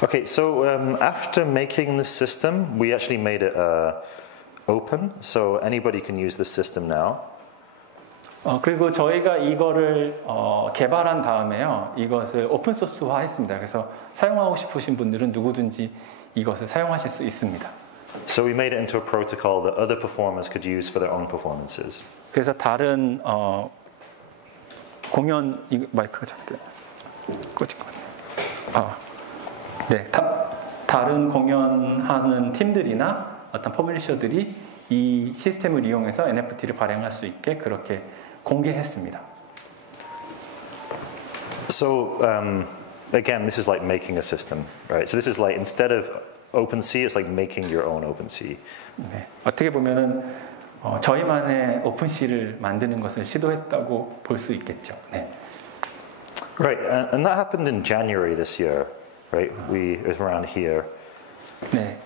Okay, so after making this system, we actually made it open, so anybody can use this system now. 그리고 저희가 이거를 개발한 다음에요. 이것을 오픈소스화 했습니다. 그래서 사용하고 싶으신 분들은 누구든지 이것을 사용하실 수 있습니다. So we made it into a protocol that other performers could use for their own performances. 그래서 다른 공연 마이크가 잠깐 꺼진 거네요. 네, 다른 공연하는 팀들이나 어떤 퍼블리셔들이 이 시스템을 이용해서 NFT를 발행할 수 있게 그렇게 공개했습니다. So again, this is like making a system, right? So this is like instead of OpenSea, it's like making your own OpenSea. 네, 어떻게 보면은 저희만의 오픈C를 만드는 것을 시도했다고 볼 수 있겠죠. 네. Right, and that happened in January this year, right? It was around here. 네,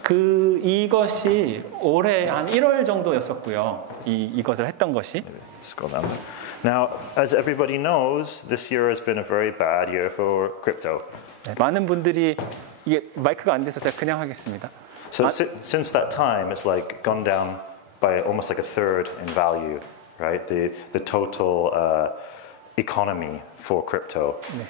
이것이 올해 한 1월 정도였었고요. 이것을 했던 것이. Scroll down. Now, as everybody knows, this year has been a very bad year for crypto. 네, 많은 분들이 이게 마이크가 안 돼서 제가 그냥 하겠습니다. So since that time, it's like gone down by almost like a third in value, right? The total economy for crypto. 네.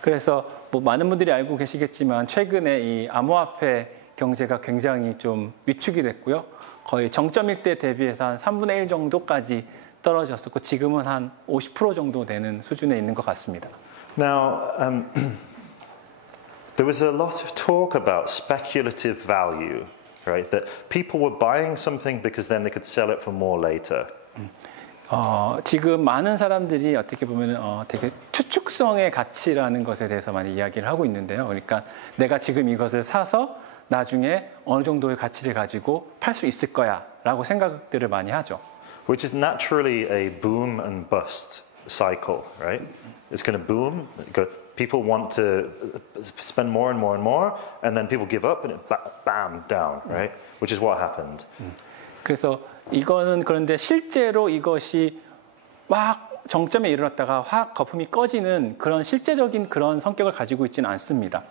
그래서 뭐 많은 분들이 알고 계시겠지만 최근에 이 암호화폐 경제가 굉장히 좀 위축이 됐고요. 거의 정점일 때 대비해서 한 3분의 1 정도까지 떨어졌었고 지금은 한 50% 정도 되는 수준에 있는 것 같습니다. Now, there was a lot of talk about speculative value, right? That people were buying something because then they could sell it for more later. 지금 많은 사람들이 어떻게 보면 되게 추측성의 가치라는 것에 대해서 많이 이야기를 하고 있는데요. 그러니까 내가 지금 이것을 사서 나중에 어느 정도의 가치를 가지고 팔 수 있을 거야라고 생각들을 많이 하죠. Which is naturally a boom and bust cycle, right? It's going to boom. People want to spend more and more and more, and then people give up, and it bam down, right? Which is what happened. 그래서 이거는 그런데 실제로 이것이 막 정점에 이르렀다가 확 거품이 꺼지는 그런 실제적인 그런 성격을 가지고 있지는 않습니다.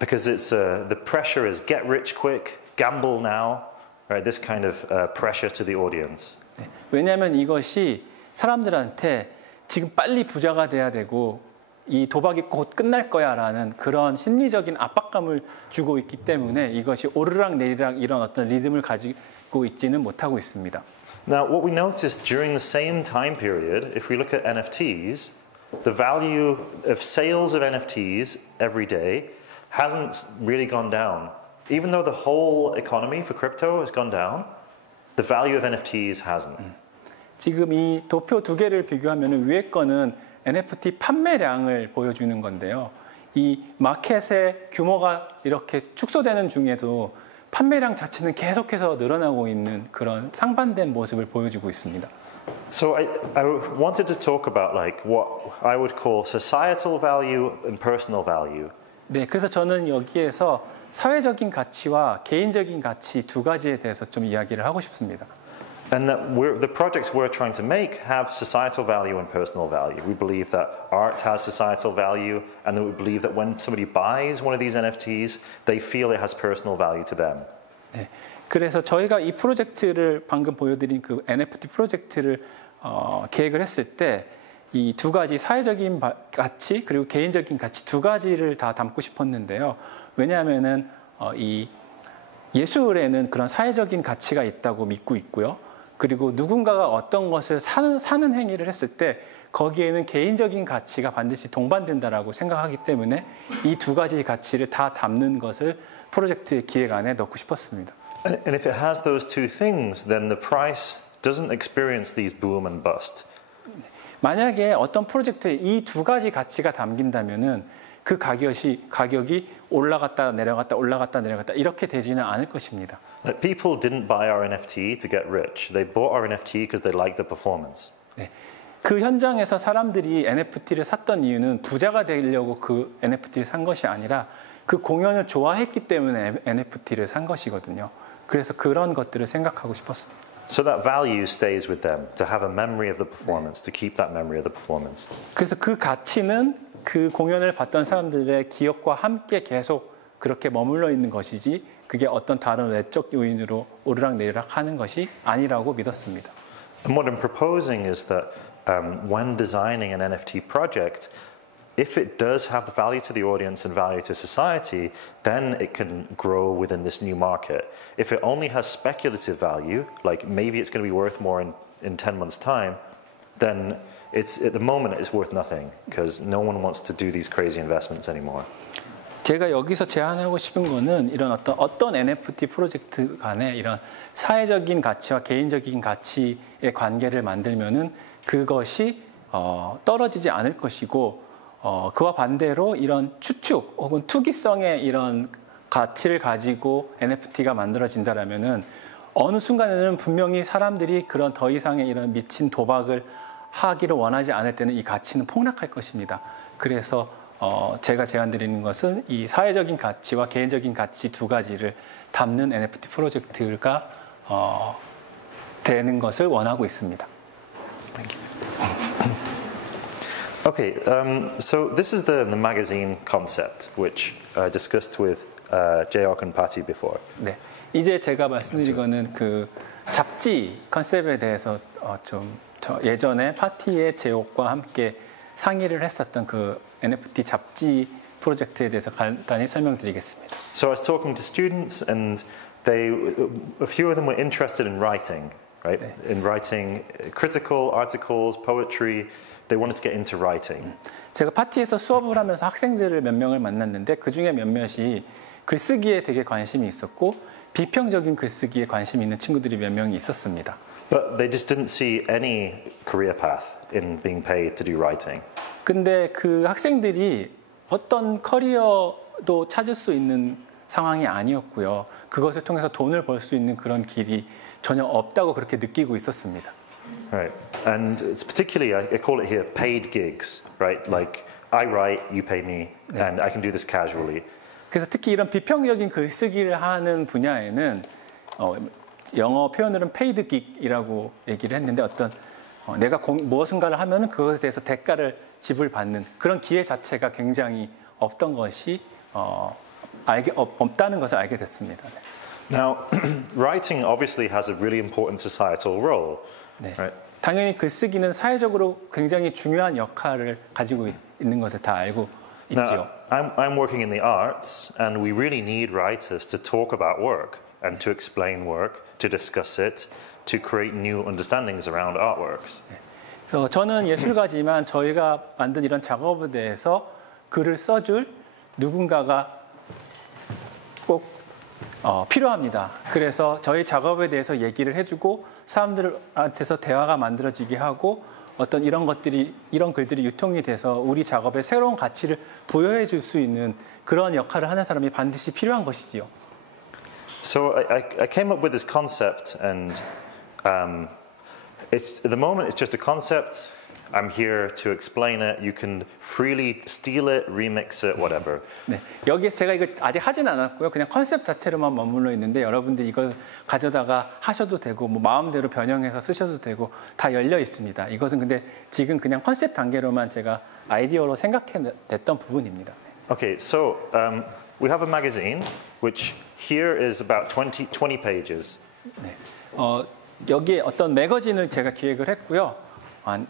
Because it's the pressure is get rich quick, gamble now, right? This kind of pressure to the audience. 네, 왜냐하면 이것이 사람들한테 지금 빨리 부자가 돼야 되고 이 도박이 곧 끝날 거야라는 그런 심리적인 압박감을 주고 있기 때문에 이것이 오르락 내리락 이런 어떤 리듬을 가지고 있지는 못하고 있습니다. Now, what we noticed during the same time period, if we look at NFTs, the value of sales of NFTs every day hasn't really gone down. Even though the whole economy for crypto has gone down, the value of NFTs hasn't. 지금 이 도표 두 개를 비교하면 위에 거는 NFT 판매량을 보여주는 건데요. 이 마켓의 규모가 이렇게 축소되는 중에도 판매량 자체는 계속해서 늘어나고 있는 그런 상반된 모습을 보여주고 있습니다. So I wanted to talk about like what I would call societal value and personal value. 네, 그래서 저는 여기에서 사회적인 가치와 개인적인 가치 두 가지에 대해서 좀 이야기를 하고 싶습니다. And that the projects we're trying to make have societal value and personal value. We believe that art has societal value, and that we believe that when somebody buys one of these NFTs, they feel it has personal value to them. 네, 그래서 저희가 이 프로젝트를 방금 보여드린 그 NFT 프로젝트를 계획을 했을 때 이 두 가지 사회적인 가치 그리고 개인적인 가치 두 가지를 다 담고 싶었는데요. 왜냐하면은 이 예술에는 그런 사회적인 가치가 있다고 믿고 있고요. 그리고 누군가가 어떤 것을 사는 행위를 했을 때 거기에는 개인적인 가치가 반드시 동반된다라고 생각하기 때문에 이 두 가지 가치를 다 담는 것을 프로젝트의 기획 안에 넣고 싶었습니다. And if it has those two things, then the price doesn't experience these boom and bust. 만약에 어떤 프로젝트에 이 두 가지 가치가 담긴다면은 그 가격이 올라갔다 내려갔다 올라갔다 내려갔다 이렇게 되지는 않을 것입니다. Like people didn't buy our NFT to get rich. They bought our NFT because they liked the performance. 네. 그 현장에서 사람들이 NFT를 샀던 이유는 부자가 되려고 그 NFT를 산 것이 아니라 그 공연을 좋아했기 때문에 NFT를 산 것이거든요. 그래서 그런 것들을 생각하고 싶었습니다. So that value stays with them, to have a memory of the performance, to keep that memory of the performance. 그래서 그 가치는 그 공연을 봤던 사람들의 기억과 함께 계속 그렇게 머물러 있는 것이지 그게 어떤 다른 외적 요인으로 오르락내리락 하는 것이 아니라고 믿었습니다. And what I'm proposing is that when designing an NFT project, if it does have the value to the audience and value to society, then it can grow within this new market. If it only has speculative value, like maybe it's going to be worth more in 10 months' time, then it's at the moment it's worth nothing because no one wants to do these crazy investments anymore. 제가 여기서 제안하고 싶은 거는 이런 어떤 NFT 프로젝트 간에 이런 사회적인 가치와 개인적인 가치의 관계를 만들면은 그것이 떨어지지 않을 것이고 그와 반대로 이런 추측 혹은 투기성의 이런 가치를 가지고 NFT가 만들어진다라면은 어느 순간에는 분명히 사람들이 그런 더 이상의 이런 미친 도박을 하기를 원하지 않을 때는 이 가치는 폭락할 것입니다. 그래서 제가 제안드리는 것은 이 사회적인 가치와 개인적인 가치 두 가지를 담는 NFT 프로젝트가 되는 것을 원하고 있습니다. Thank you. Okay, so this is the magazine concept, which I discussed with Jayok and Patty before. 네, 이제 제가 말씀드린 거는 그 잡지 컨셉에 대해서 예전에 파티의 제옥과 함께 상의를 했었던 그 NFT 잡지 프로젝트에 대해서 간단히 설명드리겠습니다. So I was talking to students, and a few of them were interested in writing, right? 네. In writing critical articles, poetry. They wanted to get into writing. 제가 파티에서 수업을 하면서 학생들을 몇 명을 만났는데 그 중에 몇몇이 글쓰기에 되게 관심이 있었고 비평적인 글쓰기에 관심이 있는 친구들이 몇 명이 있었습니다. But they just didn't see any career path in being paid to do writing. 근데 그 학생들이 어떤 커리어도 찾을 수 있는 상황이 아니었고요. 그것을 통해서 돈을 벌 수 있는 그런 길이 전혀 없다고 그렇게 느끼고 있었습니다. Right, and it's particularly, I call it here, paid gigs, right? Like, I write, you pay me, and I can do this casually. 그래서 특히 이런 비평적인 글쓰기를 하는 분야에는 영어 표현으로는 paid gig이라고 얘기를 했는데 내가 무엇인가를 하면 그것에 대해서 대가를 지불받는 그런 기회 자체가 굉장히 없던 것이 없다는 것을 알게 됐습니다. Now, writing obviously has a really important societal role. 네. Right. 당연히 글쓰기는 사회적으로 굉장히 중요한 역할을 가지고 있는 것을 다 알고 있지요. Now, I'm working in the arts, and we really need writers to talk about work and to explain work, to discuss it, to create new understandings around artworks. 저는 예술가지만 저희가 만든 이런 작업에 대해서 글을 써줄 누군가가 꼭 필요합니다. 그래서 저희 작업에 대해서 얘기를 해주고 사람들한테서 대화가 만들어지게 하고 어떤 이런 글들이 유통이 돼서 우리 작업에 새로운 가치를 부여해 줄 수 있는 그런 역할을 하는 사람이 반드시 필요한 것이지요. So I came up with this concept, and at the moment it's just a concept. I'm here to explain it. You can freely steal it, remix it, whatever. 네, 여기에서 제가 이거 아직 하진 않았고요. 그냥 컨셉 자체로만 머물러 있는데 여러분들이 이걸 가져다가 하셔도 되고 뭐 마음대로 변형해서 쓰셔도 되고 다 열려 있습니다. 이것은 근데 지금 그냥 컨셉 단계로만 제가 아이디어로 생각해냈던 부분입니다. Okay, so we have a magazine, which here is about 20 pages. 네, 여기에 어떤 매거진을 제가 기획을 했고요. 한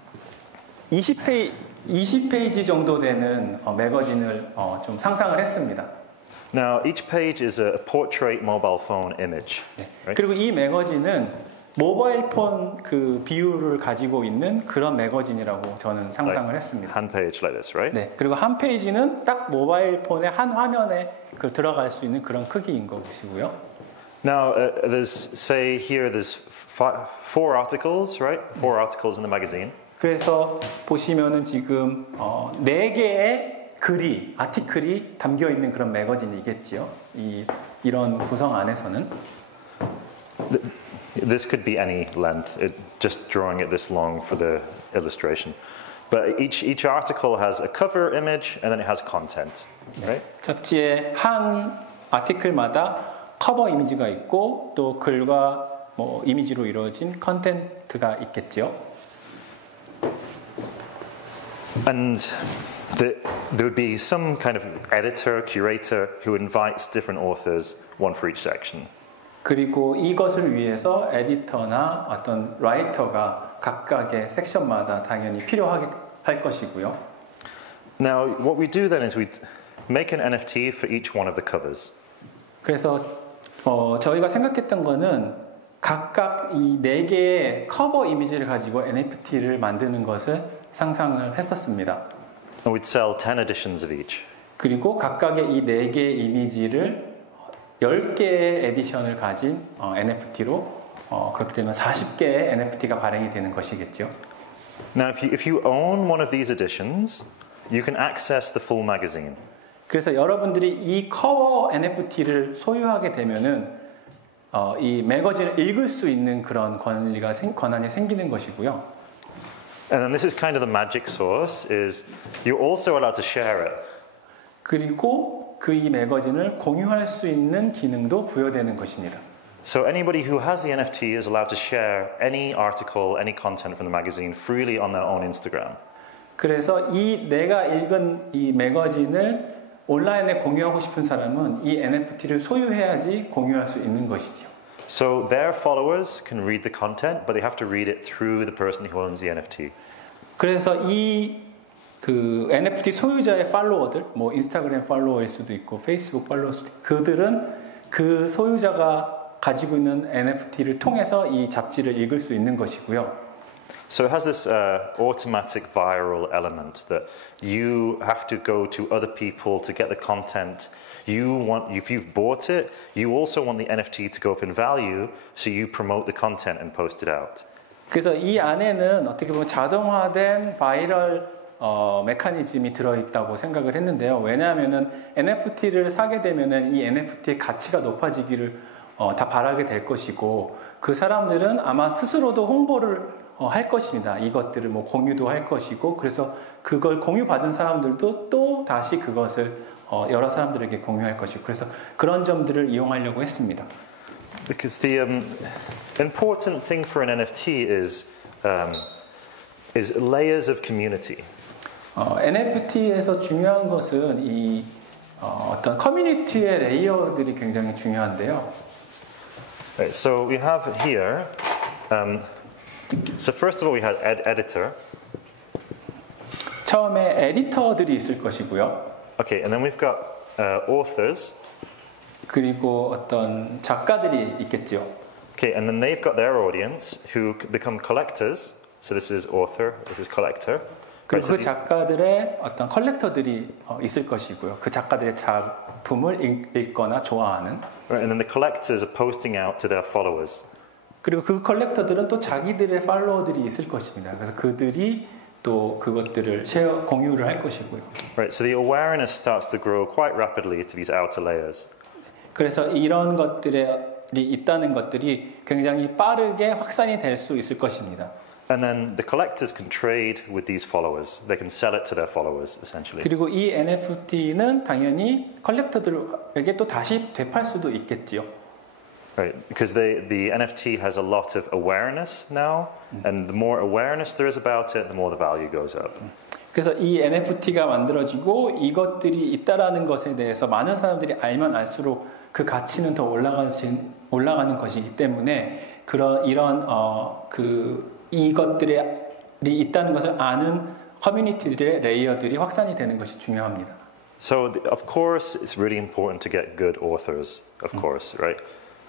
20페이지 정도 되는 매거진을 좀 상상을 했습니다. Now, each page is a portrait mobile phone image. 네. Right? 그리고 이 매거진은 모바일 폰 그 비율을 가지고 있는 그런 매거진이라고 저는 상상을 했습니다. Hand page like this, right? 네. 그리고 한 페이지는 딱 모바일 폰의 한 화면에 들어갈 수 있는 그런 크기인 것이고요. Now, say here there's 4 articles, right? 4 articles in the magazine. 그래서 보시면은 지금 4개의 아티클이 담겨 있는 그런 매거진이겠지요. 이런 구성 안에서는. This could be any length, just drawing it this long for the illustration. But each article has a cover image and then it has content, right? 잡지의 한 아티클마다 커버 이미지가 있고 또 글과 뭐 이미지로 이루어진 컨텐츠가 있겠지요. And there would be some kind of editor, curator who invites different authors, one for each section. 그리고 이것을 위해서 에디터나 어떤 라이터가 각각의 섹션마다 당연히 필요하게 할 것이고요. Now, what we do then is we make an NFT for each one of the covers. 그래서 저희가 생각했던 거는 각각 이 4개의 커버 이미지를 가지고 NFT를 만드는 것을 상상을 했었습니다. And we'd sell 10 editions of each. 그리고 각각의 이 4개의 이미지를 10개의 에디션을 가진 NFT로 그렇게 되면 40개의 NFT가 발행이 되는 것이겠죠. Now, if you own one of these editions, you can access the full magazine. 그래서 여러분들이 이 커버 NFT를 소유하게 되면은 이 매거진을 읽을 수 있는 그런 권한이 생기는 것이고요. And then this is kind of the magic sauce, is you're also allowed to share it. 그리고 그 이 매거진을 공유할 수 있는 기능도 부여되는 것입니다. So anybody who has the NFT is allowed to share any article, any content from the magazine freely on their own Instagram. 그래서 내가 읽은 이 매거진을 온라인에 공유하고 싶은 사람은 이 NFT를 소유해야지 공유할 수 있는 것이죠. So their followers can read the content, but they have to read it through the person who owns the NFT. 그래서 그 NFT 소유자의 팔로워들, 뭐 인스타그램 팔로워일 수도 있고 페이스북 팔로워일 수도 있고 그들은 그 소유자가 가지고 있는 NFT를 통해서 이 잡지를 읽을 수 있는 것이고요. So it has this automatic viral element that you have to go to other people to get the content. If you've bought it, you also want the NFT to go up in value, so you promote the content and post it out. 그래서 이 안에는 어떻게 보면 자동화된 바이럴 메커니즘이 들어있다고 생각을 했는데요. 왜냐하면은 NFT를 사게 되면은 이 NFT의 가치가 높아지기를 다 바라게 될 것이고 그 사람들은 아마 스스로도 홍보를 할 것입니다. 이것들을 뭐 공유도 할 것이고 그래서 그걸 공유받은 사람들도 또 다시 그것을 여러 사람들에게 공유할 것이고 그래서 그런 점들을 이용하려고 했습니다. Because the important thing for an NFT is layers of community. NFT에서 중요한 것은 이 어떤 커뮤니티의 레이어들이 굉장히 중요한데요. Right, so we have here. So first of all, we had editor. 처음에 에디터들이 있을 것이고요. Okay, and then we've got authors. 그리고 어떤 작가들이 있겠죠. Okay, and then they've got their audience who become collectors. So this is author, this is collector. 그리고 그 작가들의 어떤 컬렉터들이 있을 것이고요. 그 작가들의 작품을 읽거나 좋아하는. Right, and then the collectors are posting out to their followers. 그리고 그 컬렉터들은 또 자기들의 팔로워들이 있을 것입니다. 그래서 그들이 또 그것들을 공유를 할 것이고요. Right, so the awareness starts to grow quite rapidly to these outer layers. 그래서 이런 것들이 있다는 것들이 굉장히 빠르게 확산이 될 수 있을 것입니다. And then the collectors can trade with these followers. They can sell it to their followers, essentially. 그리고 이 NFT는 당연히 컬렉터들에게 또 다시 되팔 수도 있겠지요. Right, because the NFT has a lot of awareness now, and the more awareness there is about it, the more the value goes up. 그래서 이 NFT가 만들어지고 이것들이 있다라는 것에 대해서 많은 사람들이 알면 알수록 그 가치는 더 올라가는 것이기 때문에 이런 이것들이 있다는 것을 아는 커뮤니티들의 레이어들이 확산이 되는 것이 중요합니다. So of course it's really important to get good authors, of course, right?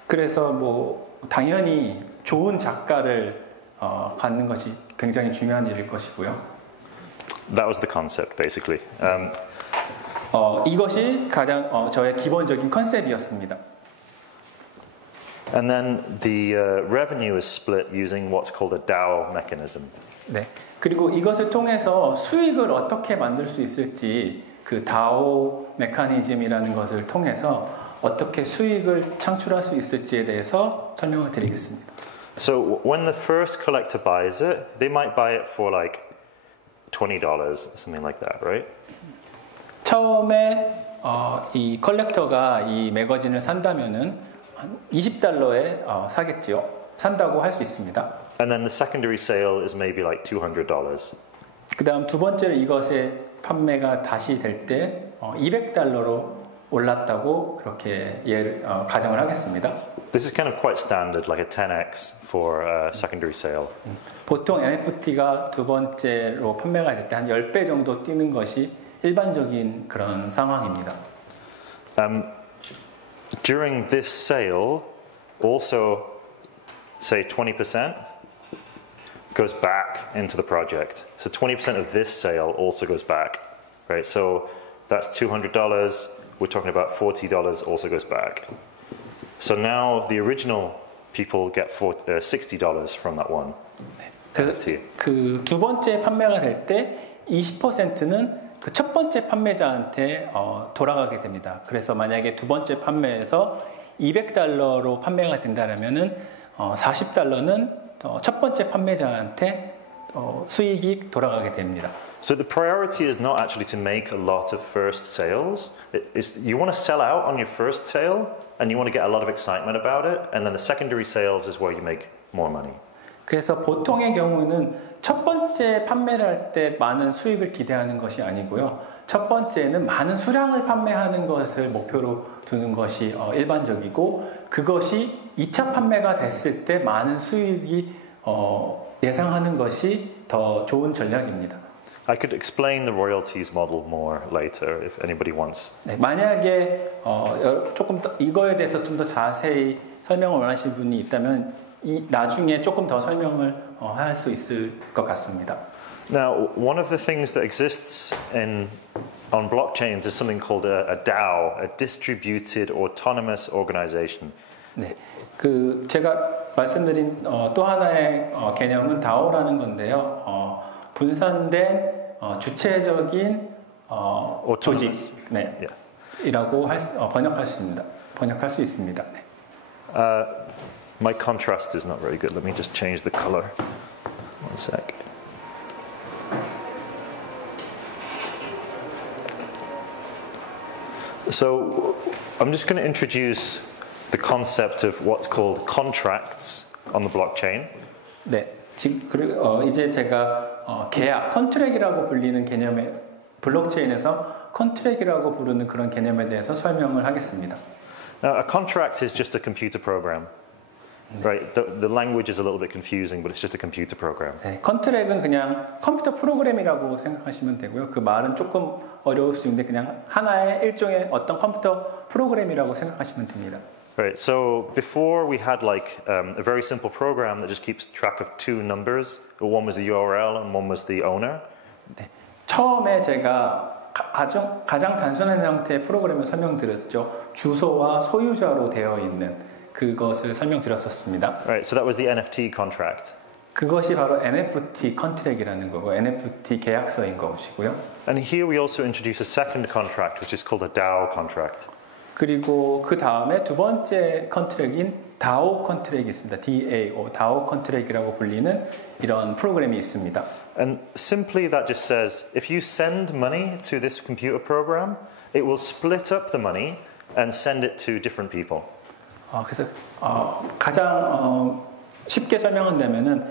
그래서 뭐 당연히 좋은 작가를 갖는 것이 굉장히 중요한 일일 것이고요. That was the concept, basically. 이것이 가장 저의 기본적인 컨셉이었습니다. And then the revenue is split using what's called a DAO mechanism. 네. 그리고 이것을 통해서 수익을 어떻게 만들 수 있을지 그 DAO 메커니즘이라는 것을 통해서 어떻게 수익을 창출할 수 있을지에 대해서 설명을 드리겠습니다. So when the first collector buys it, they might buy it for like $20, something like that, right? 처음에 이 컬렉터가 이 매거진을 산다면은 한 $20에 사겠지요. 산다고 할 수 있습니다. And then the secondary sale is maybe like $200. 그다음 두 번째로 이것의 판매가 다시 될 때 $200로 올랐다고 그렇게 가정을 하겠습니다. This is kind of quite standard, like a 10x for a secondary sale. 보통 NFT가 두 번째로 판매가 될 때 한 10배 정도 뛰는 것이 일반적인 그런 상황입니다. During this sale, also, say 20% goes back into the project. So 20% of this sale also goes back, right? So that's $200. We're talking about $40 also goes back. So now the original people get $60 from that one NFT. 그 두 번째 판매가 될 때 20%는 그 첫 번째 판매자한테 돌아가게 됩니다. 그래서 만약에 두 번째 판매에서 $200로 판매가 된다면은 $40는 첫 번째 판매자한테 수익이 돌아가게 됩니다. So the priority is not actually to make a lot of first sales. You want to sell out on your first sale and you want to get a lot of excitement about it, and then the secondary sales is where you make more money. 그래서 보통의 경우는 첫 번째 판매를 할 때 많은 수익을 기대하는 것이 아니고요. 첫 번째는 많은 수량을 판매하는 것을 목표로 두는 것이 일반적이고, 그것이 2차 판매가 됐을 때 많은 수익이 예상하는 것이 더 좋은 전략입니다. I could explain the royalties model more later if anybody wants. 네, 만약에 조금 더 이거에 대해서 좀 더 자세히 설명을 원하시는 분이 있다면 나중에 조금 더 설명을 할 수 있을 것 같습니다. Now, one of the things that exists on blockchains is something called a DAO, a Distributed Autonomous Organization. 네, 그 제가 말씀드린 또 하나의 개념은 DAO라는 건데요. 분산된 주체적인 조직, 네, Yeah. 이라고 번역할 수 있습니다. 네. My contrast is not very good. Let me just change the color. One sec. So I'm just going to introduce the concept of what's called contracts on the blockchain. 네, 지금 이제 제가 계약, 컨트랙이라고 불리는 개념의 블록체인에서 컨트랙이라고 부르는 그런 개념에 대해서 설명을 하겠습니다. Now, a contract is just a computer program. Right, the language is a little bit confusing, but it's just a computer program. 네, 컨트랙은 그냥 컴퓨터 프로그램이라고 생각하시면 되고요. 그 말은 조금 어려울 수 있는데 그냥 하나의 일종의 어떤 컴퓨터 프로그램이라고 생각하시면 됩니다. Right, so before we had like a very simple program that just keeps track of two numbers. One was the URL and one was the owner. 네, 처음에 제가 가장 단순한 형태의 프로그램을 설명드렸죠. 주소와 소유자로 되어 있는 그것을 설명드렸었습니다. Right, so that was the NFT contract. 그것이 바로 NFT 컨트랙이라는 거고 NFT 계약서인 것이고요. And here we also introduce a second contract, which is called a DAO contract. 그리고 그 다음에 두 번째 컨트랙인 DAO 컨트랙이 있습니다. DAO, DAO 컨트랙이라고 불리는 이런 프로그램이 있습니다. And simply that just says, if you send money to this computer program, it will split up the money and send it to different people. 그래서 가장 쉽게 설명한다면은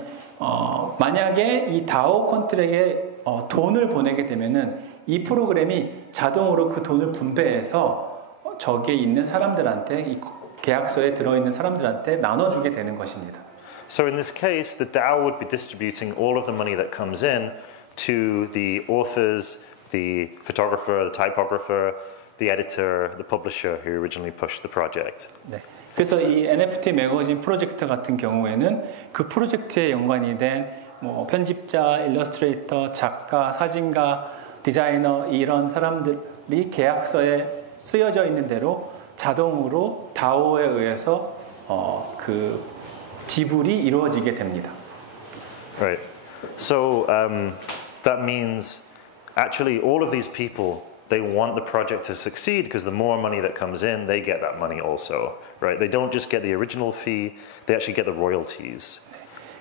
만약에 이 DAO 컨트랙에 돈을 보내게 되면은 이 프로그램이 자동으로 그 돈을 분배해서 저기에 있는 사람들한테 이 계약서에 들어있는 사람들한테 나눠주게 되는 것입니다. So in this case, the DAO would be distributing all of the money that comes in to the authors, the photographer, the typographer, the editor, the publisher who originally pushed the project. 네. 그래서 이 NFT 매거진 프로젝트 같은 경우에는 그 프로젝트에 연관이 된 편집자, 일러스트레이터, 작가, 사진가, 디자이너 이런 사람들이 계약서에 쓰여져 있는 대로 자동으로 DAO에 의해서 그 지불이 이루어지게 됩니다. Right. So that means actually all of these people, they want the project to succeed because the more money that comes in, they get that money also. Right? They don't just get the original fee, they actually get the royalties.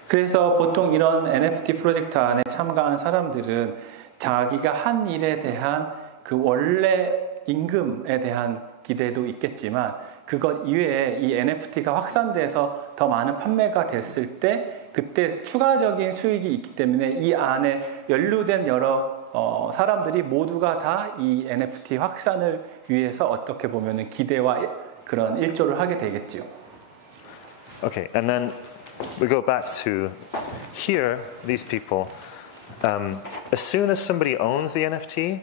그래서 보통 이런 NFT 프로젝트 안에 참가한 사람들은 자기가 한 일에 대한 그 원래 임금에 대한 기대도 있겠지만 그것 이외에 이 NFT가 확산돼서 더 많은 판매가 됐을 때 그때 추가적인 수익이 있기 때문에 이 안에 연루된 여러 사람들이 모두가 다 이 NFT 확산을 위해서 어떻게 보면은 기대와 그런 일조를 하게 되겠지요. Okay, and then we go back to here, these people. As soon as somebody owns the NFT,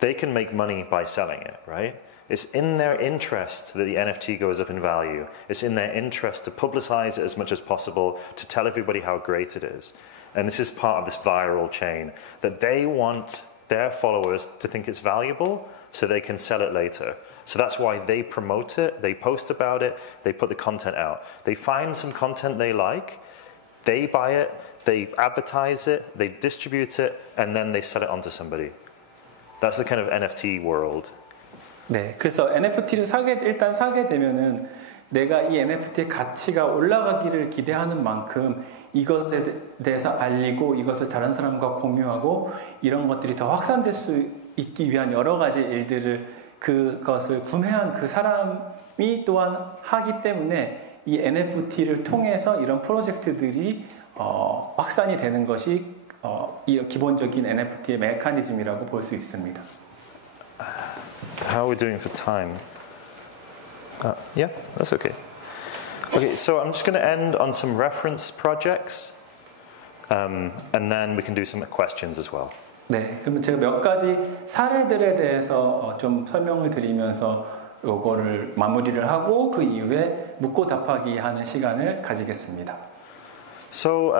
they can make money by selling it, right? It's in their interest that the NFT goes up in value. It's in their interest to publicize it as much as possible, to tell everybody how great it is. And this is part of this viral chain, that they want their followers to think it's valuable so they can sell it later. So that's why they promote it, they post about it, they put the content out. They find some content they like, they buy it, they advertise it, they distribute it, and then they sell it on to somebody. That's the kind of NFT world. 네, 그래서 NFT를 일단 사게 되면은 내가 이 NFT의 가치가 올라가기를 기대하는 만큼 이것에 대해서 알리고 이것을 다른 사람과 공유하고 이런 것들이 더 확산될 수 있기 위한 여러 가지 일들을 그것을 구매한 그 사람이 또한 하기 때문에 이 NFT를 통해서 이런 프로젝트들이 확산이 되는 것이 이 기본적인 NFT의 메커니즘이라고 볼 수 있습니다. How are we doing for time? Yeah, that's okay. Okay, so I'm just going to end on some reference projects, and then we can do some questions as well. 네, 그러면 제가 몇 가지 사례들에 대해서 좀 설명을 드리면서 요거를 마무리를 하고 그 이후에 묻고 답하기 하는 시간을 가지겠습니다. So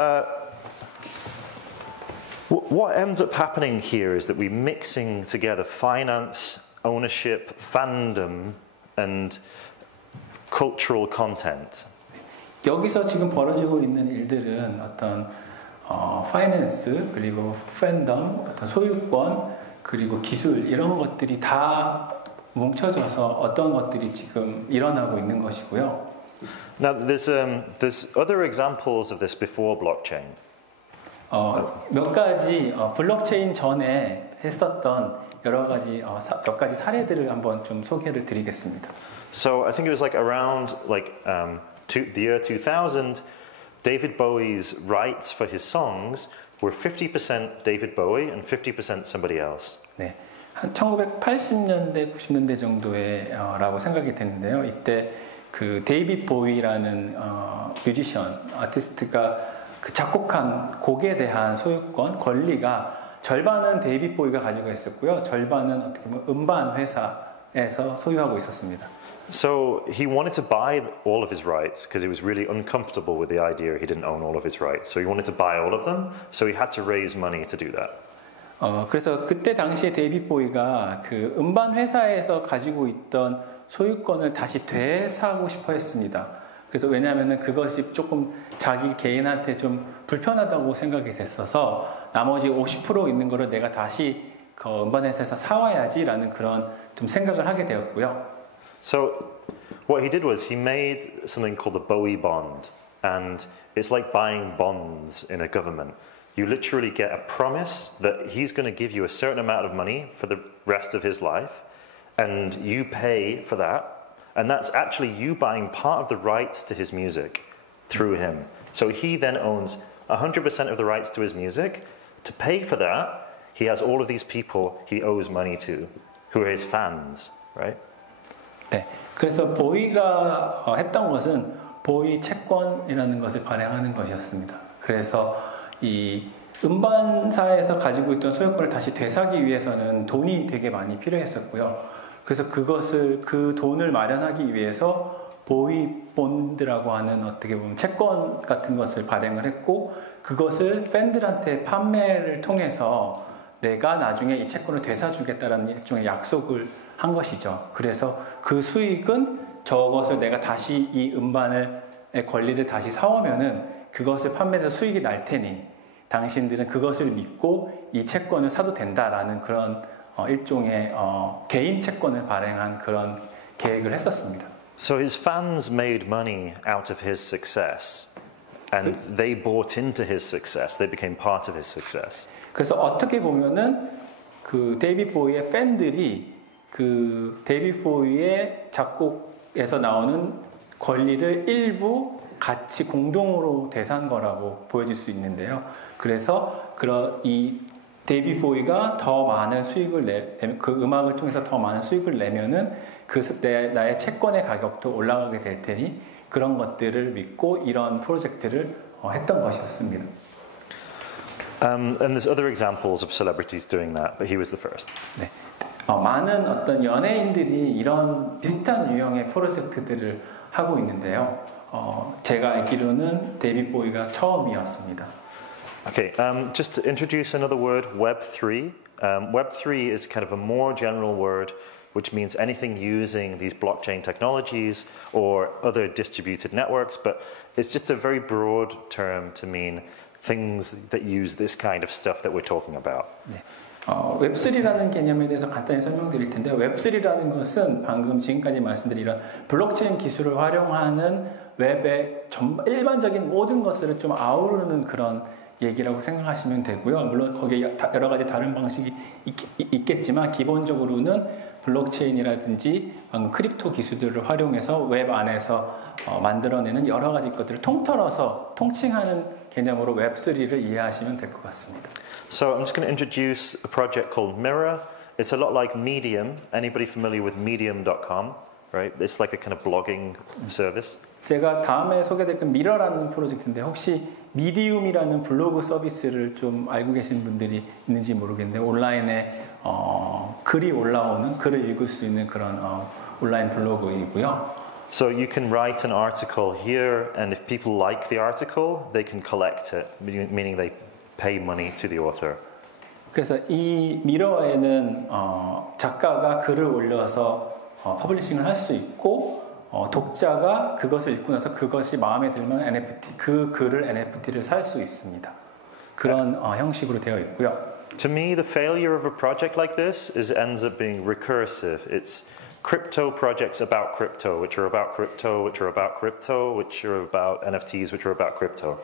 what ends up happening here is that we're mixing together finance, ownership, fandom, and cultural content. 여기서 지금 벌어지고 있는 일들은 어떤 파이낸스 그리고 팬덤, 어떤 소유권 그리고 기술 이런 것들이 다 뭉쳐져서 어떤 것들이 지금 일어나고 있는 것이고요. Now there's other examples of this before blockchain. 몇 가지 블록체인 전에 했었던 여러 가지 몇 가지 사례들을 한번 좀 소개를 드리겠습니다. So I think it was like around the year 2000, David Bowie's rights for his songs were 50% David Bowie and 50% somebody else. 네, 한 1980년대, 90년대 정도에라고 생각이 되는데요. 이때 그 데이빗 보위라는 뮤지션, 아티스트가 그 작곡한 곡에 대한 소유권, 권리가 절반은 데이빗 보위가 가지고 있었고요. 절반은 어떻게 보면 음반 회사에서 소유하고 있었습니다. So he wanted to buy all of his rights because he was really uncomfortable with the idea he didn't own all of his rights. So he wanted to buy all of them. So he had to raise money to do that. 그래서 그때 당시에 데이빗 보이가 그 음반 회사에서 가지고 있던 소유권을 다시 되사고 싶어 했습니다. 그래서 왜냐하면은 그것이 조금 자기 개인한테 좀 불편하다고 생각이 됐어서 나머지 50% 있는 거를 내가 다시 그 음반 회사에서 사와야지라는 그런 좀 생각을 하게 되었고요. So what he did was he made something called the Bowie bond, and it's like buying bonds in a government. You literally get a promise that he's going to give you a certain amount of money for the rest of his life, and you pay for that, and that's actually you buying part of the rights to his music through him. So he then owns 100% of the rights to his music. To pay for that, he has all of these people he owes money to, who are his fans, right? 네, 그래서 보이가 했던 것은 보이 채권이라는 것을 발행하는 것이었습니다. 그래서 이 음반사에서 가지고 있던 소유권을 다시 되사기 위해서는 돈이 되게 많이 필요했었고요. 그래서 그 돈을 마련하기 위해서 보이 본드라고 하는 어떻게 보면 채권 같은 것을 발행을 했고 그것을 팬들한테 판매를 통해서 내가 나중에 이 채권을 되사주겠다라는 일종의 약속을 한 것이죠. 그래서 그 수익은 저것을 내가 다시 이 음반의 권리를 다시 사오면은 그것을 판매해서 수익이 날 테니 당신들은 그것을 믿고 이 채권을 사도 된다라는 그런 일종의 개인 채권을 발행한 그런 계획을 했었습니다. So his fans made money out of his success, and they bought into his success. They became part of his success. 그래서 어떻게 보면은 그 데이빗 보이의 팬들이 그 데이빗 보이의 작곡에서 나오는 권리를 일부 같이 공동으로 대산 거라고 보여질 수 있는데요. 그래서 이 데이빗 보이가 더 많은 수익을 그 음악을 통해서 더 많은 수익을 내면은 나의 채권의 가격도 올라가게 될 테니 그런 것들을 믿고 이런 프로젝트를 했던 것이었습니다. And there's other examples of celebrities doing that, but he was the first. 네. 많은 어떤 연예인들이 이런 비슷한 유형의 프로젝트들을 하고 있는데요. 제가 알기로는 데이빗 보이가 처음이었습니다. Okay, just to introduce another word, Web3. Web3 is kind of a more general word which means anything using these blockchain technologies or other distributed networks, but it's just a very broad term to mean things that use this kind of stuff that we're talking about. 네. 웹3라는 개념에 대해서 간단히 설명드릴 텐데요. 웹3라는 것은 방금 지금까지 말씀드린 이런 블록체인 기술을 활용하는 웹의 일반적인 모든 것들을 좀 아우르는 그런 얘기라고 생각하시면 되고요. 물론 거기에 여러 가지 다른 방식이 있겠지만 기본적으로는 블록체인이라든지 방금 크립토 기술들을 활용해서 웹 안에서 만들어내는 여러 가지 것들을 통틀어서 통칭하는 개념으로 웹3를 이해하시면 될 것 같습니다. So I'm just going to introduce a project called Mirror. It's a lot like Medium. Anybody familiar with Medium.com? Right? It's like a kind of blogging service. 제가 다음에 소개될 건 미러라는 프로젝트인데 혹시 미디움이라는 블로그 서비스를 좀 알고 계신 분들이 있는지 모르겠는데 온라인에 글이 올라오는 글을 읽을 수 있는 그런 온라인 블로그이고요. So you can write an article here, and if people like the article, they can collect it, meaning they pay money to the author. 그래서 이 미러에는 작가가 글을 올려서 퍼블리싱을 할 수 있고 독자가 그것을 읽고 나서 그것이 마음에 들면 NFT, 그 글을 NFT를 살 수 있습니다. 그런 형식으로 되어 있고요. To me, the failure of a project like this is it ends up being recursive. It's crypto projects about crypto, which are about crypto, which are about crypto, which are about NFTs, which are about crypto.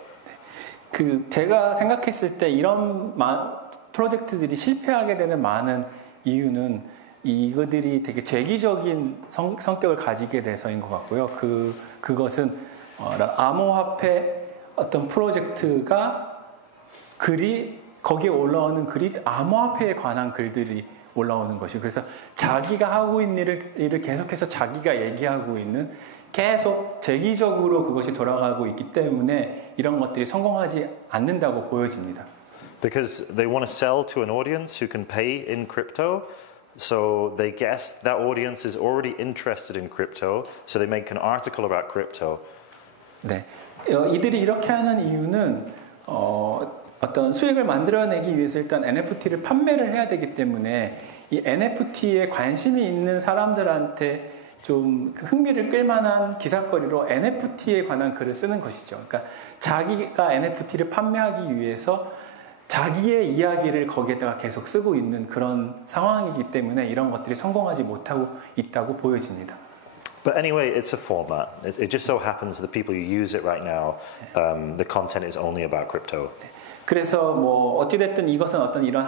제가 생각했을 때 이런 프로젝트들이 실패하게 되는 많은 이유는 이것들이 되게 재기적인 성격을 가지게 돼서인 것 같고요. 그것은 암호화폐 어떤 프로젝트가 거기에 올라오는 글이 암호화폐에 관한 글들이 올라오는 것이 그래서 자기가 하고 있는 일을 계속해서 자기가 얘기하고 있는 계속 재기적으로 그것이 돌아가고 있기 때문에 이런 것들이 성공하지 않는다고 보여집니다. Because they want to sell to an audience who can pay in crypto, so they guess that audience is already interested in crypto, so they make an article about crypto. 네, 이들이 이렇게 하는 이유는 어떤 수익을 만들어내기 위해서 일단 NFT를 판매를 해야 되기 때문에 이 NFT에 관심이 있는 사람들한테 좀 흥미를 끌만한 기사거리로 NFT에 관한 글을 쓰는 것이죠. 그러니까 자기가 NFT를 판매하기 위해서 자기의 이야기를 거기에다가 계속 쓰고 있는 그런 상황이기 때문에 이런 것들이 성공하지 못하고 있다고 보여집니다. But anyway, it's a format. It just so happens that the people who use it right now, the content is only about crypto. 그래서 어찌됐든 이것은 어떤 이런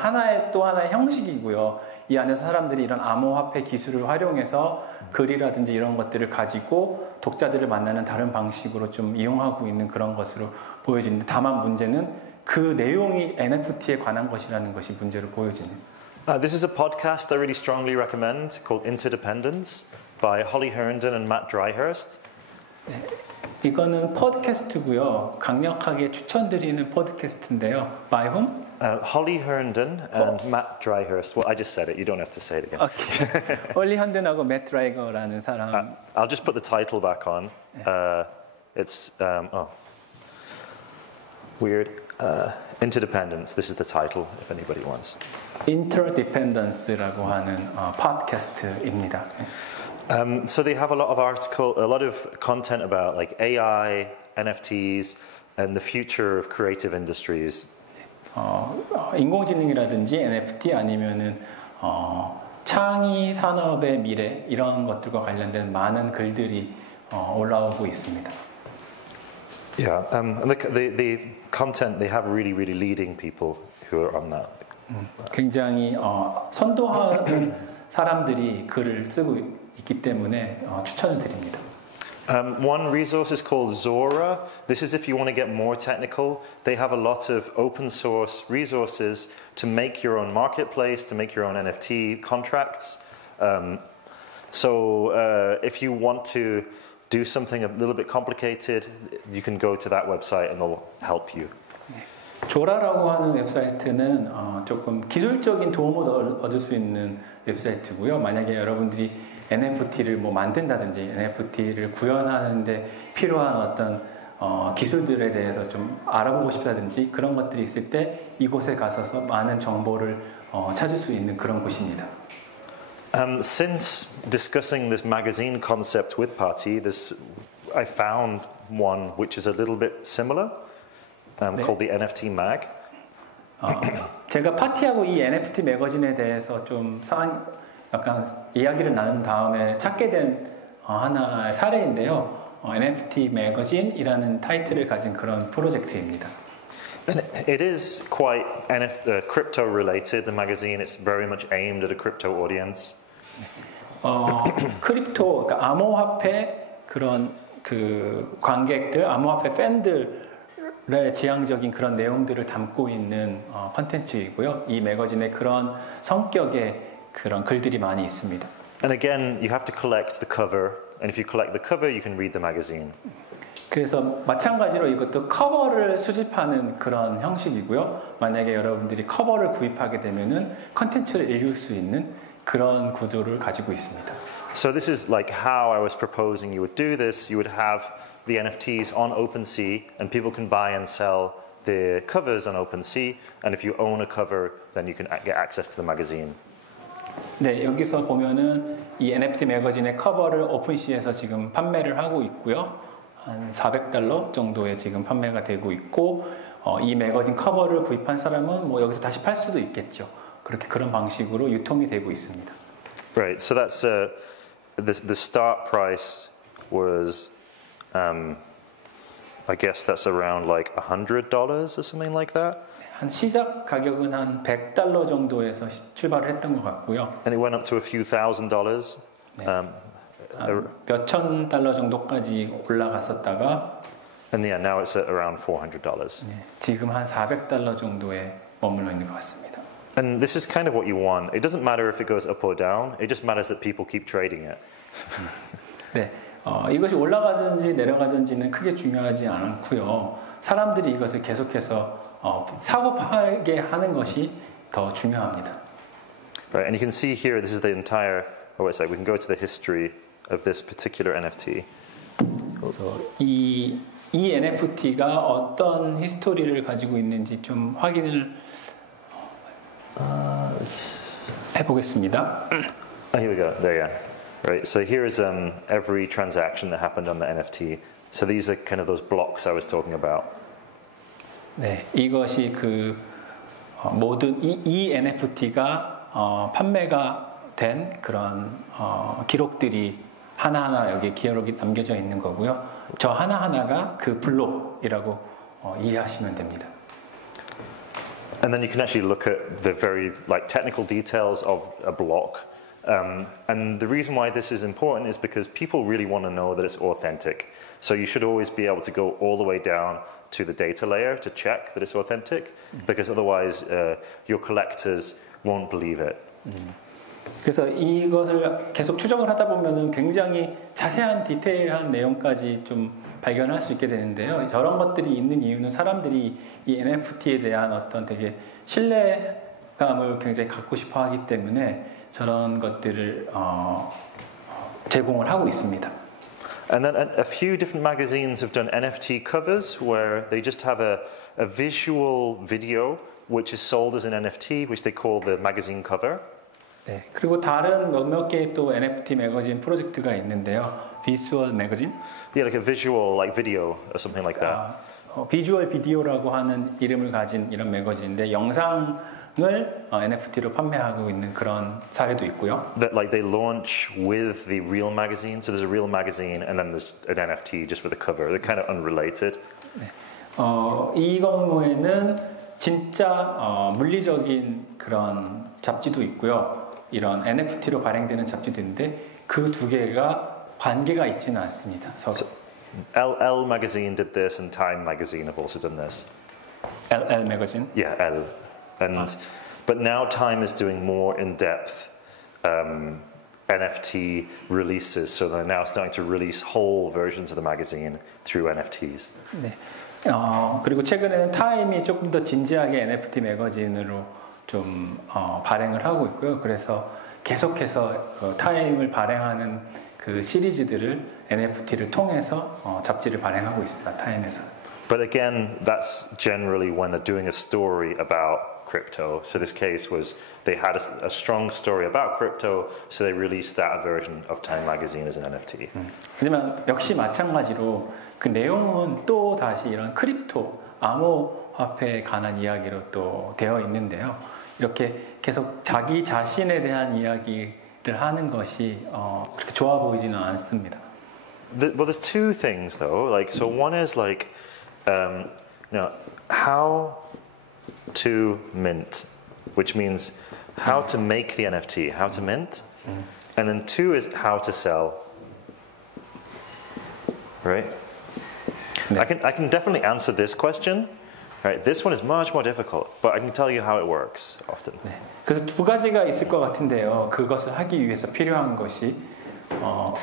또 하나의 형식이고요. 이 안에서 사람들이 이런 암호화폐 기술을 활용해서 글이라든지 이런 것들을 가지고 독자들을 만나는 다른 방식으로 좀 이용하고 있는 그런 것으로 보여지는데 다만 문제는 그 내용이 NFT에 관한 것이라는 것이 문제로 보여지는. This is a podcast I really strongly recommend called Interdependence by Holly Herndon and Matt Dryhurst. 네, 이거는 팟캐스트고요. 강력하게 추천드리는 팟캐스트인데요. By whom? Holly Herndon and Matt Dryhurst. Well, I just said it. You don't have to say it again. Okay. 홀리 헌든하고 맷 드라이거라는 사람. I'll just put the title back on. It's weird. Interdependence. This is the title. If anybody wants. Interdependence라고 하는 팟캐스트입니다. So they have a lot of content about like AI, NFTs, and the future of creative industries. 인공지능이라든지 NFT 아니면은 창의 산업의 미래 이런 것들과 관련된 많은 글들이 올라오고 있습니다. Yeah, and the content they have really leading people who are on that. 굉장히 선도하는 사람들이 글을 쓰고 있기 때문에 추천을 드립니다. One resource is called Zora. This is if you want to get more technical. They have a lot of open source resources to make your own marketplace, to make your own NFT contracts. So if you want to do something a little bit complicated, you can go to that website and they'll help you. 조라라고 하는 웹사이트는 조금 기술적인 도움을 얻을 수 있는 웹사이트고요. 만약에 여러분들이 NFT를 뭐 만든다든지 NFT를 구현하는데 필요한 어떤 기술들에 대해서 좀 알아보고 싶다든지 그런 것들이 있을 때 이곳에 가서 많은 정보를 찾을 수 있는 그런 곳입니다. Since discussing this magazine concept with Party, I found one which is a little bit similar, called the NFT Mag. 제가 파티하고 이 NFT 매거진에 대해서 좀 약간 이야기를 나눈 다음에 찾게 된 하나의 사례인데요. NFT 매거진이라는 타이틀을 가진 그런 프로젝트입니다. And it is quite crypto related. The magazine, it's very much aimed at a crypto audience. 크립토, 그러니까 암호화폐 그런 그 관객들, 암호화폐 팬들의 지향적인 그런 내용들을 담고 있는 컨텐츠이고요. 이 매거진에 그런 성격의 그런 글들이 많이 있습니다. And again, you have to collect the cover. And if you collect the cover, you can read the magazine. 그래서 마찬가지로 이것도 커버를 수집하는 그런 형식이고요. 만약에 여러분들이 커버를 구입하게 되면은 컨텐츠를 읽을 수 있는 그런 구조를 가지고 있습니다. So this is like how I was proposing you would do this. You would have the NFTs on OpenSea, and people can buy and sell the covers on OpenSea. And if you own a cover, then you can get access to the magazine. 네, 여기서 보면은 이 NFT 매거진의 커버를 오픈시에서 지금 판매를 하고 있고요. 한 $400 정도에 지금 판매가 되고 있고, 이 매거진 커버를 구입한 사람은 뭐 여기서 다시 팔 수도 있겠죠. 그렇게 그런 방식으로 유통이 되고 있습니다. Right. So that's the start price was, I guess that's around like $100 or something like that. 한 시작 가격은 한 $100 정도에서 출발을 했던 것 같고요. And it went up to a few $1,000s. 네. 몇천 달러 정도까지 올라갔었다가 And yeah, now it's at around $400. 네, 지금 한 $400 정도에 머물러 있는 것 같습니다. And this is kind of what you want. It doesn't matter if it goes up or down. It just matters that people keep trading it. 네, 이것이 올라가든지 내려가든지는 크게 중요하지 않고요. 사람들이 이것을 계속해서 사고 팔게 하는 것이 더 중요합니다. Right, and you can see here, this is the entire. Oh, it's like we can go to the history of this particular NFT. 그래서 이 NFT가 어떤 히스토리를 가지고 있는지 좀 확인을 해보겠습니다. Here we go. There you go. Right. So here is every transaction that happened on the NFT. So these are kind of those blocks I was talking about. 네, 이것이 그 모든 이 NFT가 판매가 된 그런 기록들이 하나하나 여기 기록이 남겨져 있는 거고요. 저 하나하나가 그 블록이라고 이해하시면 됩니다. And then you can actually look at the very technical details of a block. And the reason why this is important is because people really want to know that it's authentic. So you should always be able to go all the way down to the data layer to check that it's authentic, because otherwise your collectors won't believe it. 그래서 이것을 계속 추적을 하다 보면은 굉장히 자세한 디테일한 내용까지 좀 발견할 수 있게 되는데요. 저런 것들이 있는 이유는 사람들이 이 NFT에 대한 어떤 되게 신뢰감을 굉장히 갖고 싶어 하기 때문에 저런 것들을 제공을 하고 있습니다. And then a few different magazines have done NFT covers where they just have a visual video which is sold as an NFT, which they call the magazine cover. 네, 그리고 다른 몇몇 개의 또 NFT 매거진 프로젝트가 있는데요. 비주얼 매거진? Yeah, like a visual, like video or something like that. 비주얼 비디오라고 하는 이름을 가진 이런 매거진인데 영상을 NFT로 판매하고 있는 그런 사례도 있고요. That like they launch with the real magazine, so there's a real magazine and then there's an NFT just for the cover. They're kind of unrelated. 네, 이 경우에는 진짜 물리적인 그런 잡지도 있고요. 이런 NFT로 발행되는 잡지도 있는데 그 두 개가 관계가 있지는 않습니다. 서로. Elle magazine did this, and Time magazine have also done this. LL 매거진. Yeah, Elle. And but now Time is doing more in-depth NFT releases, so they're now starting to release whole versions of the magazine through NFTs. 네. 그리고 최근에는 타임이 조금 더 진지하게 NFT 매거진으로 좀 발행을 하고 있고요. 그래서 계속해서 타임을 발행하는 그 시리즈들을 NFT를 통해서 잡지를 발행하고 있습니다. 타임에서. But again, that's generally when they're doing a story about crypto. So this case was they had a strong story about crypto, so they released that version of Time magazine as an NFT. 하지만 역시 마찬가지로 그 내용은 또 다시 이런 크립토, 암호화폐에 관한 이야기로 또 되어 있는데요. 이렇게 계속 자기 자신에 대한 이야기를 하는 것이 그렇게 좋아 보이지는 않습니다. Well, there's two things though. Like, so one is like, how to mint, which means how to make the NFT, how to mint, and then two is how to sell. Right? 네. I can definitely answer this question. Right? This one is much more difficult, but I can tell you how it works often. 네. 그래서 두 가지가 있을 것 같은데요. 그것을 하기 위해서 필요한 것이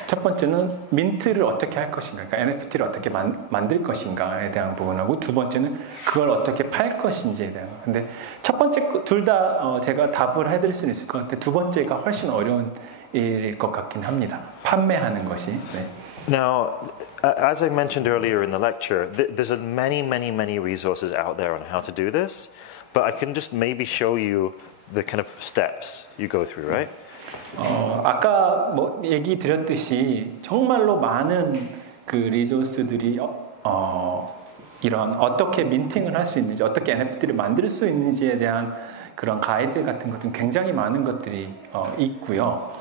첫 번째는 민트를 어떻게 할 것인가, 그러니까 NFT를 어떻게 만들 것인가에 대한 부분하고 두 번째는 그걸 어떻게 팔 것인지에 대한. 근데 첫 번째 둘 다 제가 답을 해드릴 수는 있을 것 같은데 두 번째가 훨씬 어려운 일일 것 같긴 합니다. 판매하는 것이. 네. Now, as I mentioned earlier in the lecture, there's many resources out there on how to do this, but I can just maybe show you the kind of steps you go through, right? 아까 뭐 얘기 드렸듯이 정말로 많은 그 리소스들이 이런 어떻게 민팅을 할 수 있는지, 어떻게 NFT를 만들 수 있는지에 대한 그런 가이드 같은 것들은 굉장히 많은 것들이 있고요.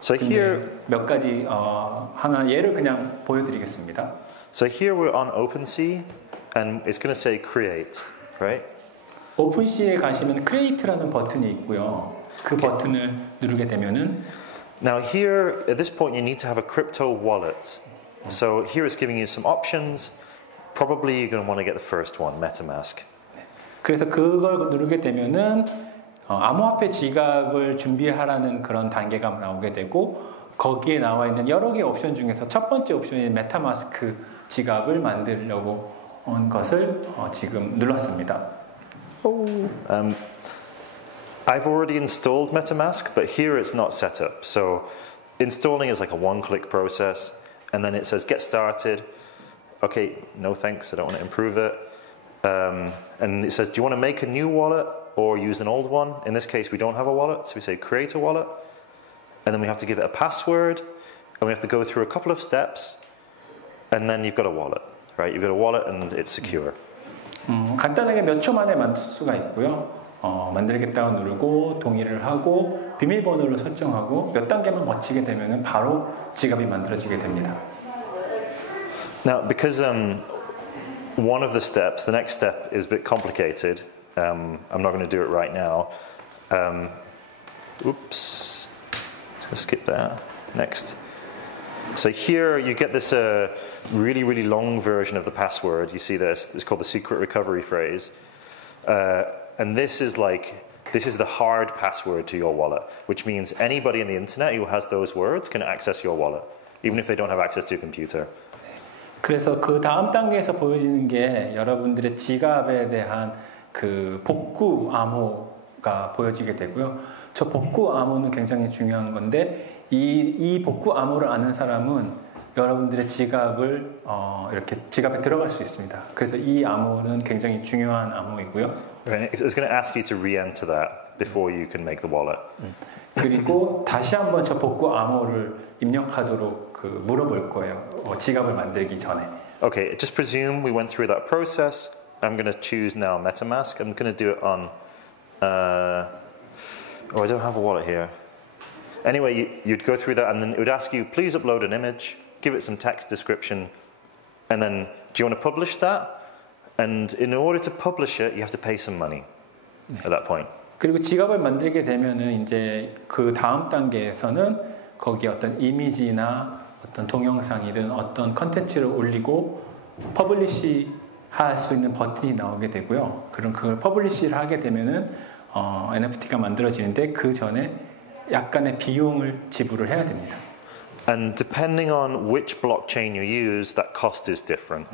So here, 몇 가지 하나 예를 그냥 보여드리겠습니다. So here we're on OpenSea, and it's going to say create, right? 오픈시에 가시면 create라는 버튼이 있고요. 그 버튼을 누르게 되면은 Now here, at this point, you need to have a crypto wallet. So here it's giving you some options. Probably you're going to want to get the first one, MetaMask. 그래서 그걸 누르게 되면은 암호화폐 지갑을 준비하라는 그런 단계가 나오게 되고 거기에 나와 있는 여러 개의 옵션 중에서 첫 번째 옵션인 메타마스크 지갑을 만들려고 한 것을 지금 눌렀습니다. I've already installed MetaMask, but here it's not set up. So installing is like a one-click process, and then it says get started. Okay, no thanks, I don't want to improve it. And it says, do you want to make a new wallet or use an old one? In this case, we don't have a wallet, so we say create a wallet. And then we have to give it a password, and we have to go through a couple of steps, and then you've got a wallet, right? You've got a wallet and it's secure. 간단하게 몇 초 만에 만들 수가 있고요. 만들겠다고 누르고 동의를 하고 비밀번호를 설정하고 몇 단계만 거치게 되면은 바로 지갑이 만들어지게 됩니다. Now, because one of the steps, the next step is a bit complicated. I'm not going to do it right now. Oops. Let's skip that. Next. So here you get this really long version of the password. You see this. It's called the secret recovery phrase. And this is the hard password to your wallet, which means anybody on the internet who has those words can access your wallet, even if they don't have access to your computer. 그래서 그 다음 단계에서 보여지는 게 여러분들의 지갑에 대한 그 복구 암호가 보여지게 되고요. 저 복구 암호는 굉장히 중요한 건데 이 복구 암호를 아는 사람은 여러분들의 지갑을 이렇게 지갑에 들어갈 수 있습니다. 그래서 이 암호는 굉장히 중요한 암호이고요. It's going to ask you to re-enter that before you can make the wallet. 그리고 다시 한번 저 복구 암호를 입력하도록 물어볼 거예요. 지갑을 만들기 전에. Okay, just presume we went through that process. I'm going to choose now MetaMask. I'm going to do it on. I don't have a wallet here. Anyway, you'd go through that, and then it would ask you, please upload an image, give it some text description, and then do you want to publish that? And in order to publish it, you have to pay some money at that point. 그리고 지갑을 만들게 되면은 이제 그 다음 단계에서는 거기에 어떤 이미지나 어떤 동영상이든 어떤 컨텐츠를 올리고 퍼블리시 할 수 있는 버튼이 나오게 되고요. 그럼 그걸 퍼블리시를 하게 되면은 NFT가 만들어지는데 그 전에 약간의 비용을 지불을 해야 됩니다. And depending on which blockchain you use, that cost is different.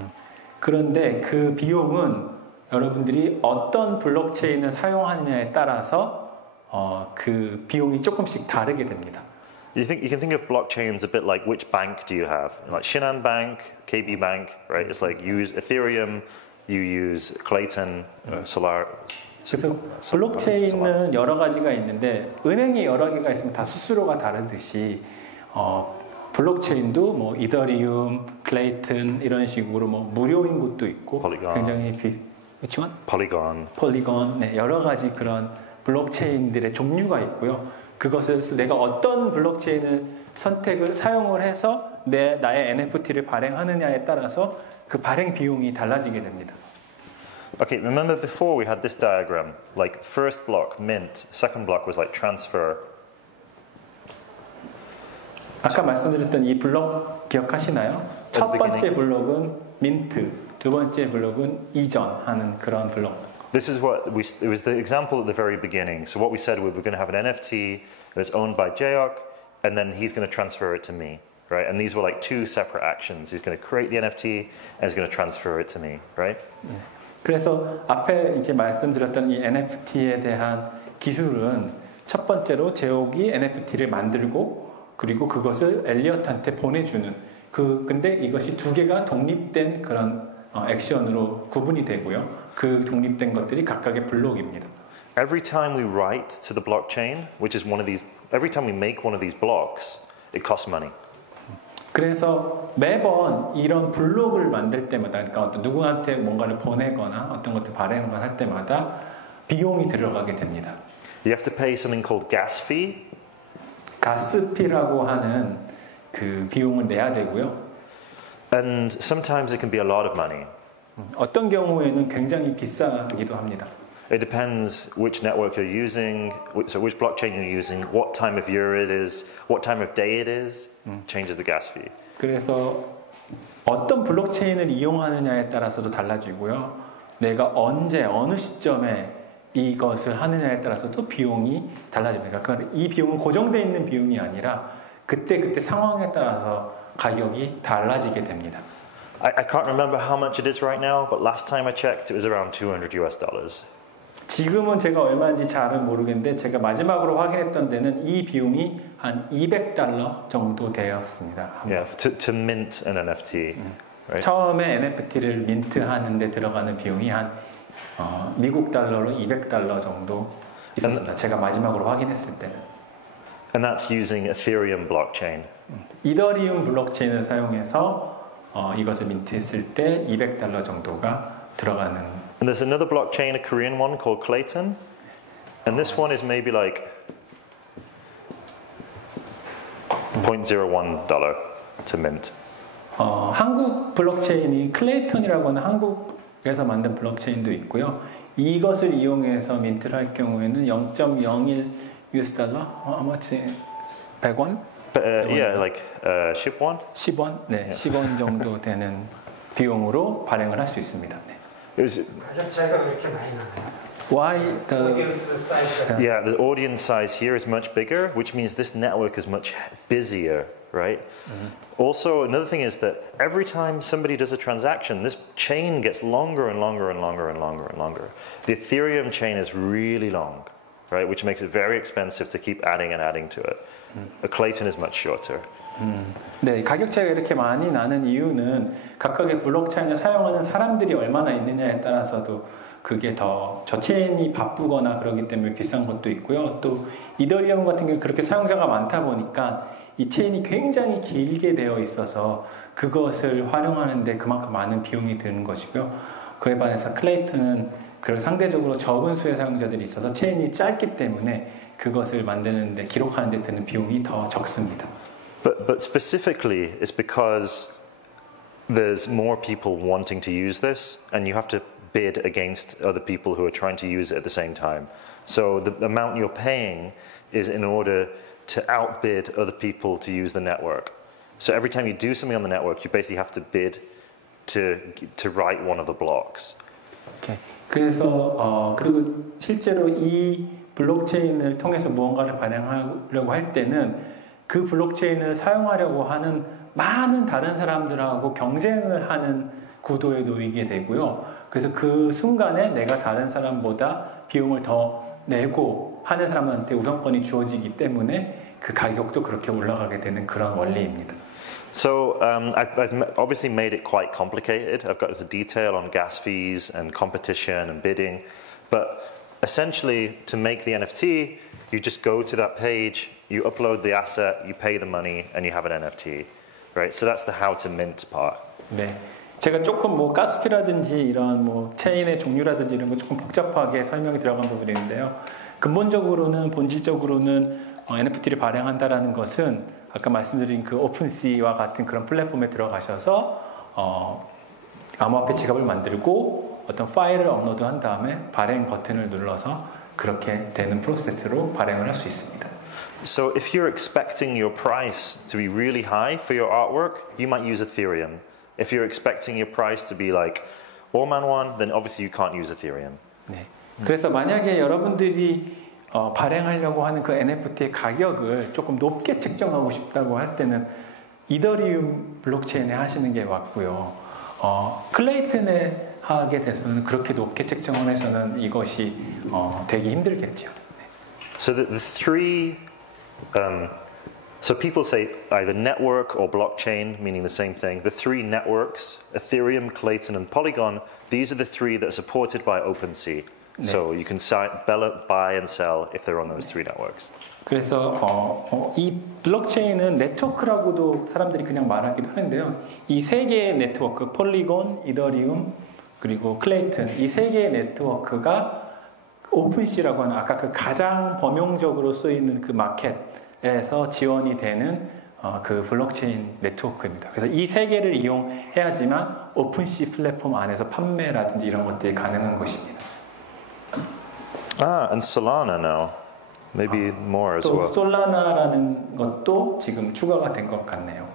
그런데 그 비용은 여러분들이 어떤 블록체인을 사용하느냐에 따라서 그 비용이 조금씩 다르게 됩니다. You can think of blockchains a bit like which bank do you have? Like Shinhan Bank, KB Bank, right? It's like you use Ethereum, you use Clayton, Solar. 그래서 블록체인은 여러 가지가 있는데 은행이 여러 개가 있으면 다 수수료가 다르듯이 블록체인도 뭐 이더리움, 클레이튼 이런 식으로 뭐 무료인 곳도 있고 Polygon. 굉장히 그렇지만 폴리건 네, 여러 가지 그런 블록체인들의 종류가 있고요. 그것을 내가 어떤 블록체인을 사용을 해서 나의 NFT를 발행하느냐에 따라서 그 발행 비용이 달라지게 됩니다. Okay, remember before we had this diagram, like first block, mint, second block was like transfer. 아까 말씀드렸던 이 블록 기억하시나요? 첫 번째 블록은 민트, 두 번째 블록은 이전하는 그런 블록. This is what it was the example at the very beginning. So what we said, we were going to have an NFT that's owned by Jayok, and then he's going to transfer it to me, right? And these were like two separate actions. He's going to create the NFT and he's going to transfer it to me, right? 그래서 앞에 이제 말씀드렸던 이 NFT에 대한 기술은 첫 번째로 제옥이 NFT를 만들고 그리고 그것을 엘리엇한테 보내주는 근데 이것이 두 개가 독립된 그런 액션으로 구분이 되고요. 그 독립된 것들이 각각의 블록입니다. Every time we write to the blockchain, which is every time we make one of these blocks, it costs money. 그래서 매번 이런 블록을 만들 때마다, 그러니까 어떤 누구한테 뭔가를 보내거나 어떤 것들 발행을 할 때마다 비용이 들어가게 됩니다. You have to pay something called gas fee. 가스피라고 하는 그 비용을 내야 되고요. And sometimes it can be a lot of money. 어떤 경우에는 굉장히 비싸기도 합니다. It depends which network you're using, so which blockchain you're using, what time of year it is, what time of day it is, changes the gas fee. 그래서 어떤 블록체인을 이용하느냐에 따라서도 달라지고요. 내가 언제, 어느 시점에 이것을 하느냐에 따라서도 비용이 달라집니다. 그러니까 이 비용은 고정되어 있는 비용이 아니라 그때 상황에 따라서 가격이 달라지게 됩니다. I can't remember how much it is right now, but last time I checked, it was around $200. 지금은 제가 얼마인지 잘은 모르겠는데 제가 마지막으로 확인했던 데는 이 비용이 한 $200 정도 되었습니다. Yeah, to mint an NFT. Right? 처음에 NFT를 민트하는 데 들어가는 비용이 한 미국 달러로 $200 정도 있었습니다. 제가 마지막으로 확인했을 때는. And that's using Ethereum blockchain. 이더리움 블록체인을 사용해서 이것을 민트했을 때 $200 정도가 들어가는. And there's another blockchain, a Korean one called Clayton. And this one is maybe like $0.01 to mint. 한국 블록체인이 클레이턴이라고 하는 한국에서 만든 블록체인도 있고요. 이것을 이용해서 민트를 할 경우에는 0.01 US 달러? 아마치 100원? Yeah, like 10won? 10원? 네, 10원 정도 되는 비용으로 발행을 할 수 있습니다. 네. 가격 차이가 그렇게 많이 나나요? Why Yeah, the audience size here is much bigger, which means this network is much busier, right? Also, another thing is that every time somebody does a transaction, this chain gets longer and longer and longer and longer and longer. The Ethereum chain is really long, right? Which makes it very expensive to keep adding and adding to it. A Clayton is much shorter. 네, 가격 차이가 이렇게 많이 나는 이유는 각각의 블록체인을 사용하는 사람들이 얼마나 있느냐에 따라서도 그게 저 체인이 바쁘거나 그러기 때문에 비싼 것도 있고요. 또 이더리움 같은 경우 그렇게 사용자가 많다 보니까 이 체인이 굉장히 길게 되어 있어서 그것을 활용하는데 그만큼 많은 비용이 드는 것이고요. 그에 반해서 클레이튼은 상대적으로 적은 수의 사용자들이 있어서 체인이 짧기 때문에 그것을 만드는데 기록하는 데 드는 비용이 더 적습니다. But specifically, it's because there's more people wanting to use this, and you have to bid against other people who are trying to use it at the same time. So the amount you're paying is in order to outbid other people to use the network. So every time you do something on the network, you basically have to bid to write one of the blocks. 오케이. 그래서 그리고 실제로 이 블록체인을 통해서 무언가를 발행하려고 할 때는 그 블록체인을 사용하려고 하는 많은 다른 사람들하고 경쟁을 하는 구도에 놓이게 되고요. 그래서 그 순간에 내가 다른 사람보다 비용을 더 내고 하는 사람한테 우선권이 주어지기 때문에 그 가격도 그렇게 올라가게 되는 그런 원리입니다. So I've obviously made it quite complicated. I've got the detail on gas fees and competition and bidding. But essentially, to make the NFT, you just go to that page, you upload the asset, you pay the money, and you have an NFT. Right? So that's the how to mint part. 네. 제가 조금 뭐 가스피라든지 이런 뭐 체인의 종류라든지 이런 거 조금 복잡하게 설명이 들어간 부분이 있는데요. 근본적으로는 본질적으로는 NFT를 발행한다라는 것은 아까 말씀드린 그 오픈시와 같은 그런 플랫폼에 들어가셔서 암호화폐 지갑을 만들고 어떤 파일을 업로드한 다음에 발행 버튼을 눌러서 그렇게 되는 프로세스로 발행을 할 수 있습니다. So if you're expecting your price to be really high for your artwork, you might use Ethereum. If you're expecting your price to be like Allman One, then obviously you can't use Ethereum. 네. 그래서 만약에 여러분들이 발행하려고 하는 그 NFT의 가격을 조금 높게 책정하고 싶다고 할 때는 이더리움 블록체인에 하시는 게 맞고요. 클레이튼에 하게 돼서는 그렇게 높게 책정을 해서는 이것이 되기 힘들겠죠. 네. So the three, so people say either network or blockchain, meaning the same thing. The three networks, Ethereum, Clayton, and Polygon, these are the three that are supported by OpenSea. 네. So you can buy and sell if they're on those three networks. 그래서 이 블록체인은 네트워크라고도 사람들이 그냥 말하기도 하는데요. 이 세 개의 네트워크, 폴리곤, 이더리움, 그리고 클레이튼, 이 세 개의 네트워크가 오픈시라고 하는 아까 그 가장 범용적으로 쓰이는 그 마켓에서 지원이 되는 그 블록체인 네트워크입니다. 그래서 이 세 개를 이용해야지만 오픈시 플랫폼 안에서 판매라든지 이런 것들이 가능한 것입니다. And Solana now. Maybe more as 또 well. 솔라나라는 것도 지금 추가가 된 것 같네요.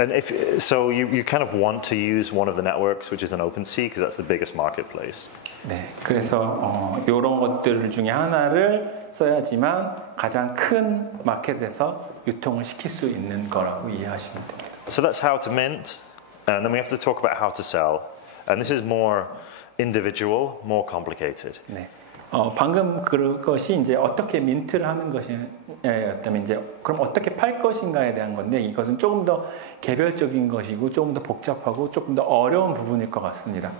And so you kind of want to use one of the networks, which is an OpenSea, because that's the biggest marketplace. 네, 그래서 이런 것들 중에 하나를 써야지만 가장 큰 마켓에서 유통을 시킬 수 있는 거라고 이해하시면 됩니다. So that's how to mint, and then we have to talk about how to sell. And this is more individual, more complicated. 네. 방금 그것이 이제 어떻게 민트를 하는 것이었다면 이제 그럼 어떻게 팔 것인가에 대한 건데 이것은 조금 더 개별적인 것이고 조금 더 복잡하고 조금 더 어려운 부분일 것 같습니다.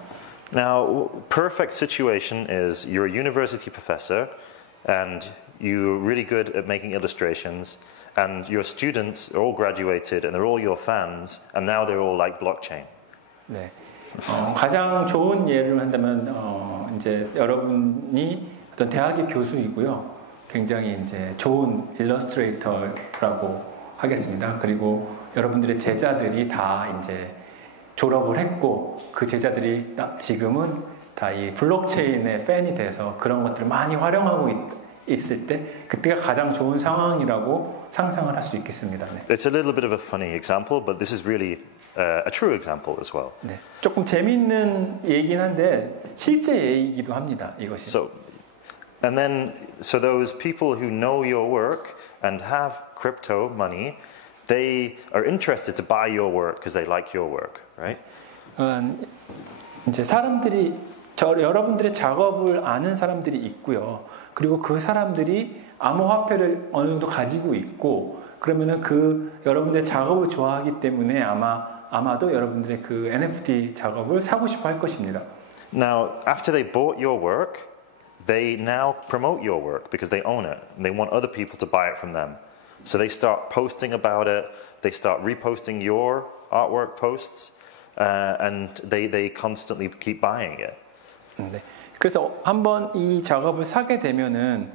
Now, perfect situation is you're a university professor and you're really good at making illustrations and your students are all graduated and they're all your fans and now they're all like blockchain. 네. 가장 좋은 예를 한다면 이제 여러분이 어떤 대학의 교수이고요. 굉장히 이제 좋은 일러스트레이터라고 하겠습니다. 그리고 여러분들의 제자들이 다 이제 졸업을 했고 그 제자들이 지금은 다 이 블록체인의 팬이 돼서 그런 것들을 많이 활용하고 있을 때 그때가 가장 좋은 상황이라고 상상을 할 수 있겠습니다. 네. It's a little bit of a funny example, but this is really a true example as well. 네, 조금 재미있는 얘기긴 한데 실제 예이기도 합니다. 이것이. So those people who know your work and have crypto money, they are interested to buy your work because they like your work, right? 이제 사람들이 여러분들의 작업을 아는 사람들이 있고요. 그리고 그 사람들이 암호화폐를 어느 정도 가지고 있고 그러면은 그 여러분들의 작업을 좋아하기 때문에 아마도 여러분들의 그 NFT 작업을 사고 싶어 할 것입니다. Now, after they bought your work, they now promote your work because they own it and they want other people to buy it from them. So they start posting about it, they start reposting your artwork posts, and they constantly keep buying it. 네. 그래서 한번 이 작업을 사게 되면은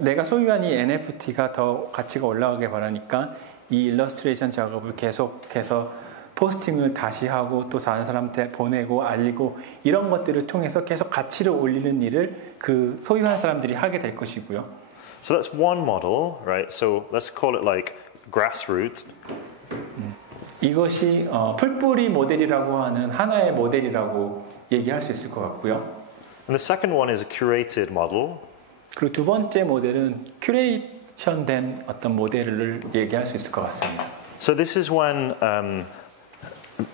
내가 소유한 이 NFT가 더 가치가 올라가게 바라니까 이 일러스트레이션 작업을 계속해서 포스팅을 다시 하고 또 다른 사람한테 보내고 알리고 이런 것들을 통해서 계속 가치를 올리는 일을 그 소유한 사람들이 하게 될 것이고요. So that's one model, right? So let's call it like grassroots. 이것이 풀뿌리 모델이라고 하는 하나의 모델이라고 얘기할 수 있을 것 같고요. And the second one is a curated model. 그리고 두 번째 모델은 큐레이션된 어떤 모델을 얘기할 수 있을 것 같습니다. So this is when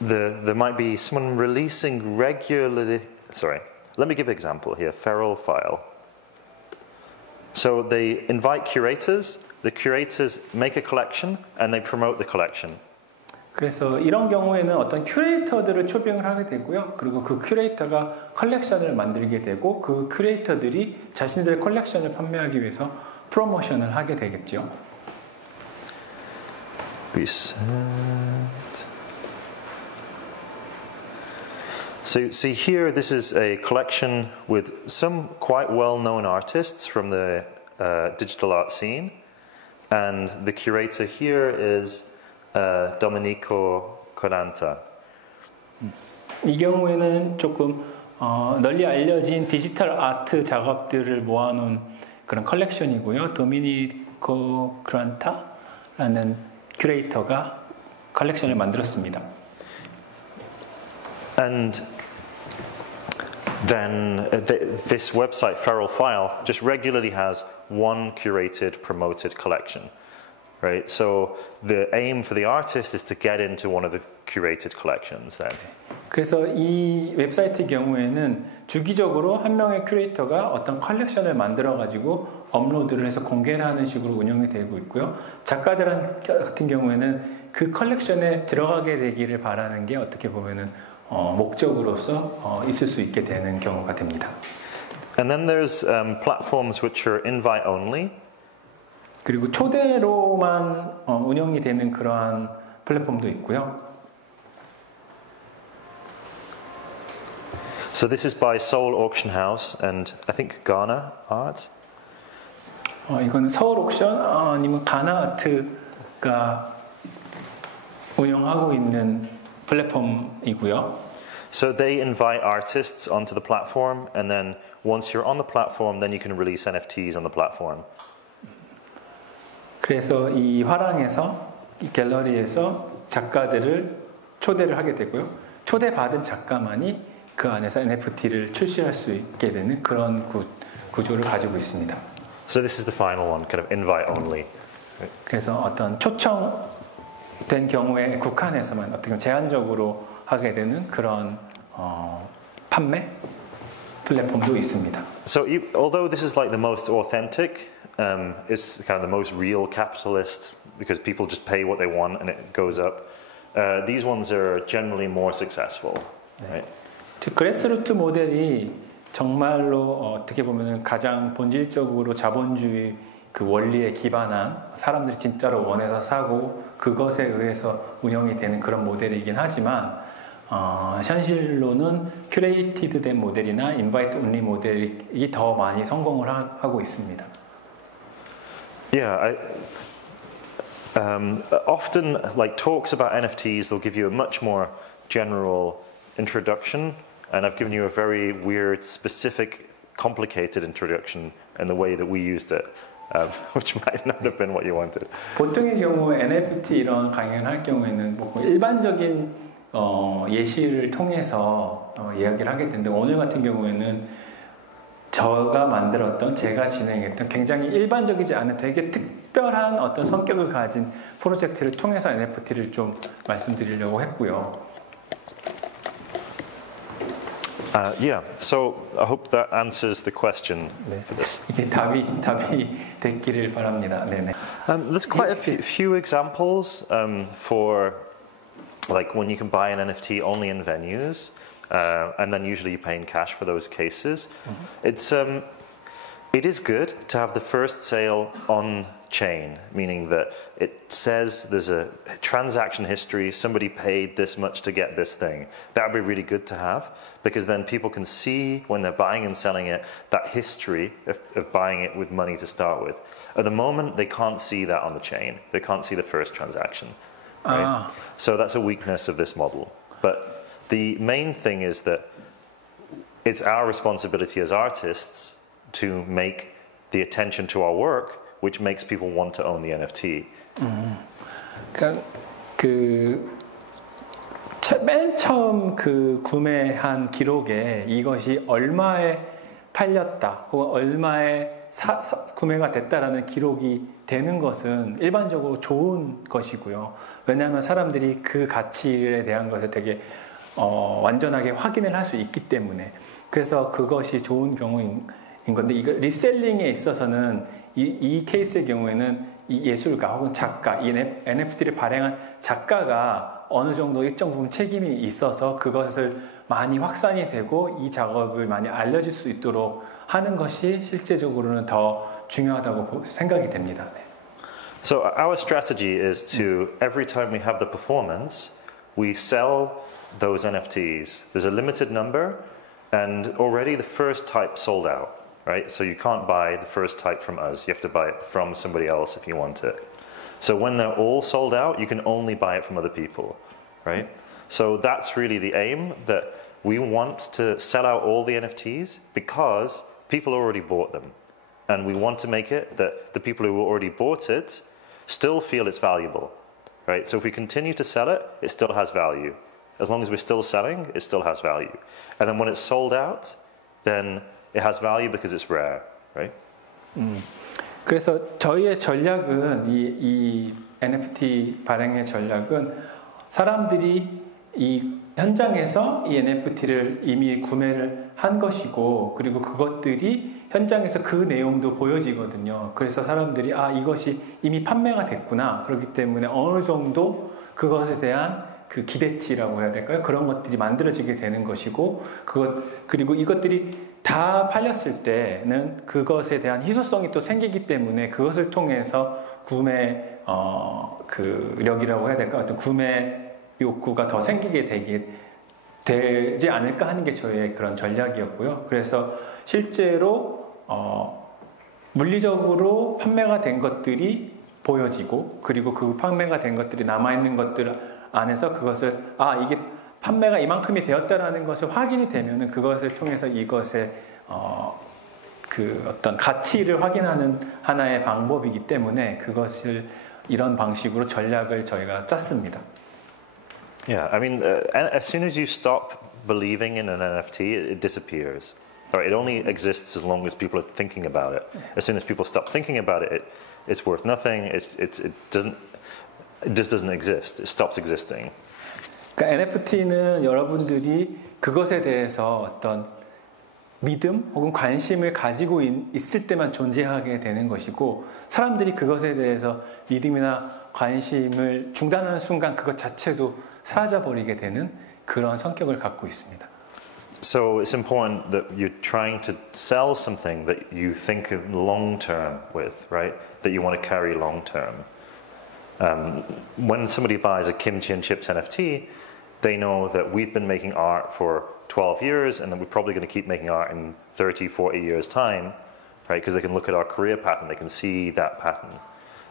there might be someone releasing regularly. Sorry, let me give an example here. Feral File. So they invite curators. The curators make a collection and they promote the collection. 그래서 이런 경우에는 어떤 큐레이터들을 초빙을 하게 되고요. 그리고 그 큐레이터가 컬렉션을 만들게 되고 그 큐레이터들이 자신들의 컬렉션을 판매하기 위해서 프로모션을 하게 되겠죠. Reset. So see here, this is a collection with some quite well-known artists from the digital art scene, and the curator here is Domenico Coranta. 이 경우에는 조금 널리 알려진 디지털 아트 작업들을 모아놓은 그런 컬렉션이고요. 도미니코 크란타라는 큐레이터가 컬렉션을 만들었습니다. And then this website, Feral File, just regularly has one curated, promoted collection, right? So the aim for the artist is to get into one of the curated collections then. 그래서 이 웹사이트 경우에는 주기적으로 한 명의 큐레이터가 어떤 컬렉션을 만들어 가지고 업로드를 해서 공개를 하는 식으로 운영이 되고 있고요. 작가들 같은 경우에는 그 컬렉션에 들어가게 되기를 바라는 게 어떻게 보면은 목적으로서 있을 수 있게 되는 경우가 됩니다. And then there's platforms which are invite only. 그리고 초대로만 운영이 되는 그러한 플랫폼도 있고요. So this is by Seoul Auction House and I think Ghana Art. 이거는 서울 옥션 아니면 가나 아트가 운영하고 있는 플랫폼이고요. So they invite artists onto the platform, and then once you're on the platform, then you can release NFTs on the platform. 그래서 이 화랑에서 이 갤러리에서 작가들을 초대를 하게 되고요. 초대받은 작가만이 그 안에서 NFT를 출시할 수 있게 되는 그런 구조를 가지고 있습니다. So this is the final one, kind of invite only. 그래서 어떤 초청된 경우에 국한에서만 어떻게 보면 제한적으로 하게 되는 그런 판매 플랫폼도 있습니다. So although this is like the most authentic, it's kind of the most real capitalist because people just pay what they want and it goes up. These ones are generally more successful, right? 즉 그래스루트 모델이 정말로 어떻게 보면 가장 본질적으로 자본주의 그 원리에 기반한 사람들이 진짜로 원해서 사고 그것에 의해서 운영이 되는 그런 모델이긴 하지만 현실로는 큐레이티드 된 모델이나 인바이트 온리 모델이 더 많이 성공을 하고 있습니다. Yeah, often like talks about NFTs, they'll give you a much more general introduction, and I've given you a very weird, specific, complicated introduction in the way that we used it, which might not have been what you wanted. 보통의 경우 NFT 이런 강연을 할 경우에는 뭐 일반적인 예시를 통해서 이야기를 하게 되는데 오늘 같은 경우에는 제가 진행했던 굉장히 일반적이지 않은 되게 특별한 어떤 성격을 가진 프로젝트를 통해서 NFT를 좀 말씀드리려고 했고요. Yeah, so I hope that answers the question for this. 이게 답이 됐기를 바랍니다. 네네. There's quite a few examples for like when you can buy an NFT only in venues, and then usually you pay in cash for those cases. Mm-hmm. It is good to have the first sale on chain, meaning that it says there's a transaction history, somebody paid this much to get this thing. That would be really good to have, because then people can see when they're buying and selling it, that history of buying it with money to start with. At the moment, they can't see that on the chain. They can't see the first transaction. right? Ah. So that's a weakness of this model. But the main thing is that it's our responsibility as artists to make the attention to our work, which makes people want to own the NFT. 그러니까 맨 처음 그 구매한 기록에 이것이 얼마에 팔렸다 혹은 얼마에 구매가 됐다라는 기록이 되는 것은 일반적으로 좋은 것이고요. 왜냐하면 사람들이 그 가치에 대한 것을 되게 완전하게 확인을 할 수 있기 때문에 그래서 그것이 좋은 경우인 건데 이거 리셀링에 있어서는 이 케이스의 경우에는 이 예술가 혹은 작가, 이 NFT를 발행한 작가가 어느 정도 일정 부분 책임이 있어서 그것을 많이 확산이 되고 이 작업을 많이 알려질 수 있도록 하는 것이 실제적으로는 더 중요하다고 생각이 됩니다. 네. So our strategy is to, every time we have the performance, we sell those NFTs. There's a limited number, and already the first type sold out. Right? So you can't buy the first type from us. You have to buy it from somebody else if you want it. So when they're all sold out, you can only buy it from other people, right? So that's really the aim, that we want to sell out all the NFTs because people already bought them. And we want to make it that the people who already bought it still feel it's valuable, right? So if we continue to sell it, it still has value. As long as we're still selling, it still has value. And then when it's sold out, then it has value because it's rare, right? 그래서 저희의 전략은 이 NFT 발행의 전략은 사람들이 이 현장에서 이 NFT를 이미 구매를 한 것이고 그리고 그것들이 현장에서 그 내용도 보여지거든요. 그래서 사람들이 이것이 이미 판매가 됐구나. 그렇기 때문에 어느 정도 그것에 대한 그 기대치라고 해야 될까요? 그런 것들이 만들어지게 되는 것이고 그리고 이것들이 다 팔렸을 때는 그것에 대한 희소성이 또 생기기 때문에 그것을 통해서 구매 력이라고 해야 될까? 어떤 구매 욕구가 더 생기게 되지 않을까 하는 게 저의 그런 전략이었고요. 그래서 실제로 물리적으로 판매가 된 것들이 보여지고 그리고 그 판매가 된 것들이 남아있는 것들 안에서 그것을 이게 판매가 이만큼이 되었다라는 것을 확인이 되면은 그것을 통해서 이것의 그 어떤 가치를 확인하는 하나의 방법이기 때문에 그것을 이런 방식으로 전략을 저희가 짰습니다. Yeah, I mean, as soon as you stop believing in an NFT, it disappears. Or it only exists as long as people are thinking about it. As soon as people stop thinking about it, it's worth nothing. It just doesn't exist. It stops existing. 그러니까 NFT는 여러분들이 그것에 대해서 어떤 믿음 혹은 관심을 가지고 있을 때만 존재하게 되는 것이고 사람들이 그것에 대해서 믿음이나 관심을 중단하는 순간 그것 자체도 사라져버리게 되는 그런 성격을 갖고 있습니다. So it's important that you're trying to sell something that you think of long term with, right? That you want to carry long term. When somebody buys a Kimchi and Chips NFT, they know that we've been making art for 12 years and that we're probably going to keep making art in 30, 40 years' time, right? Because they can look at our career pattern, they can see that pattern.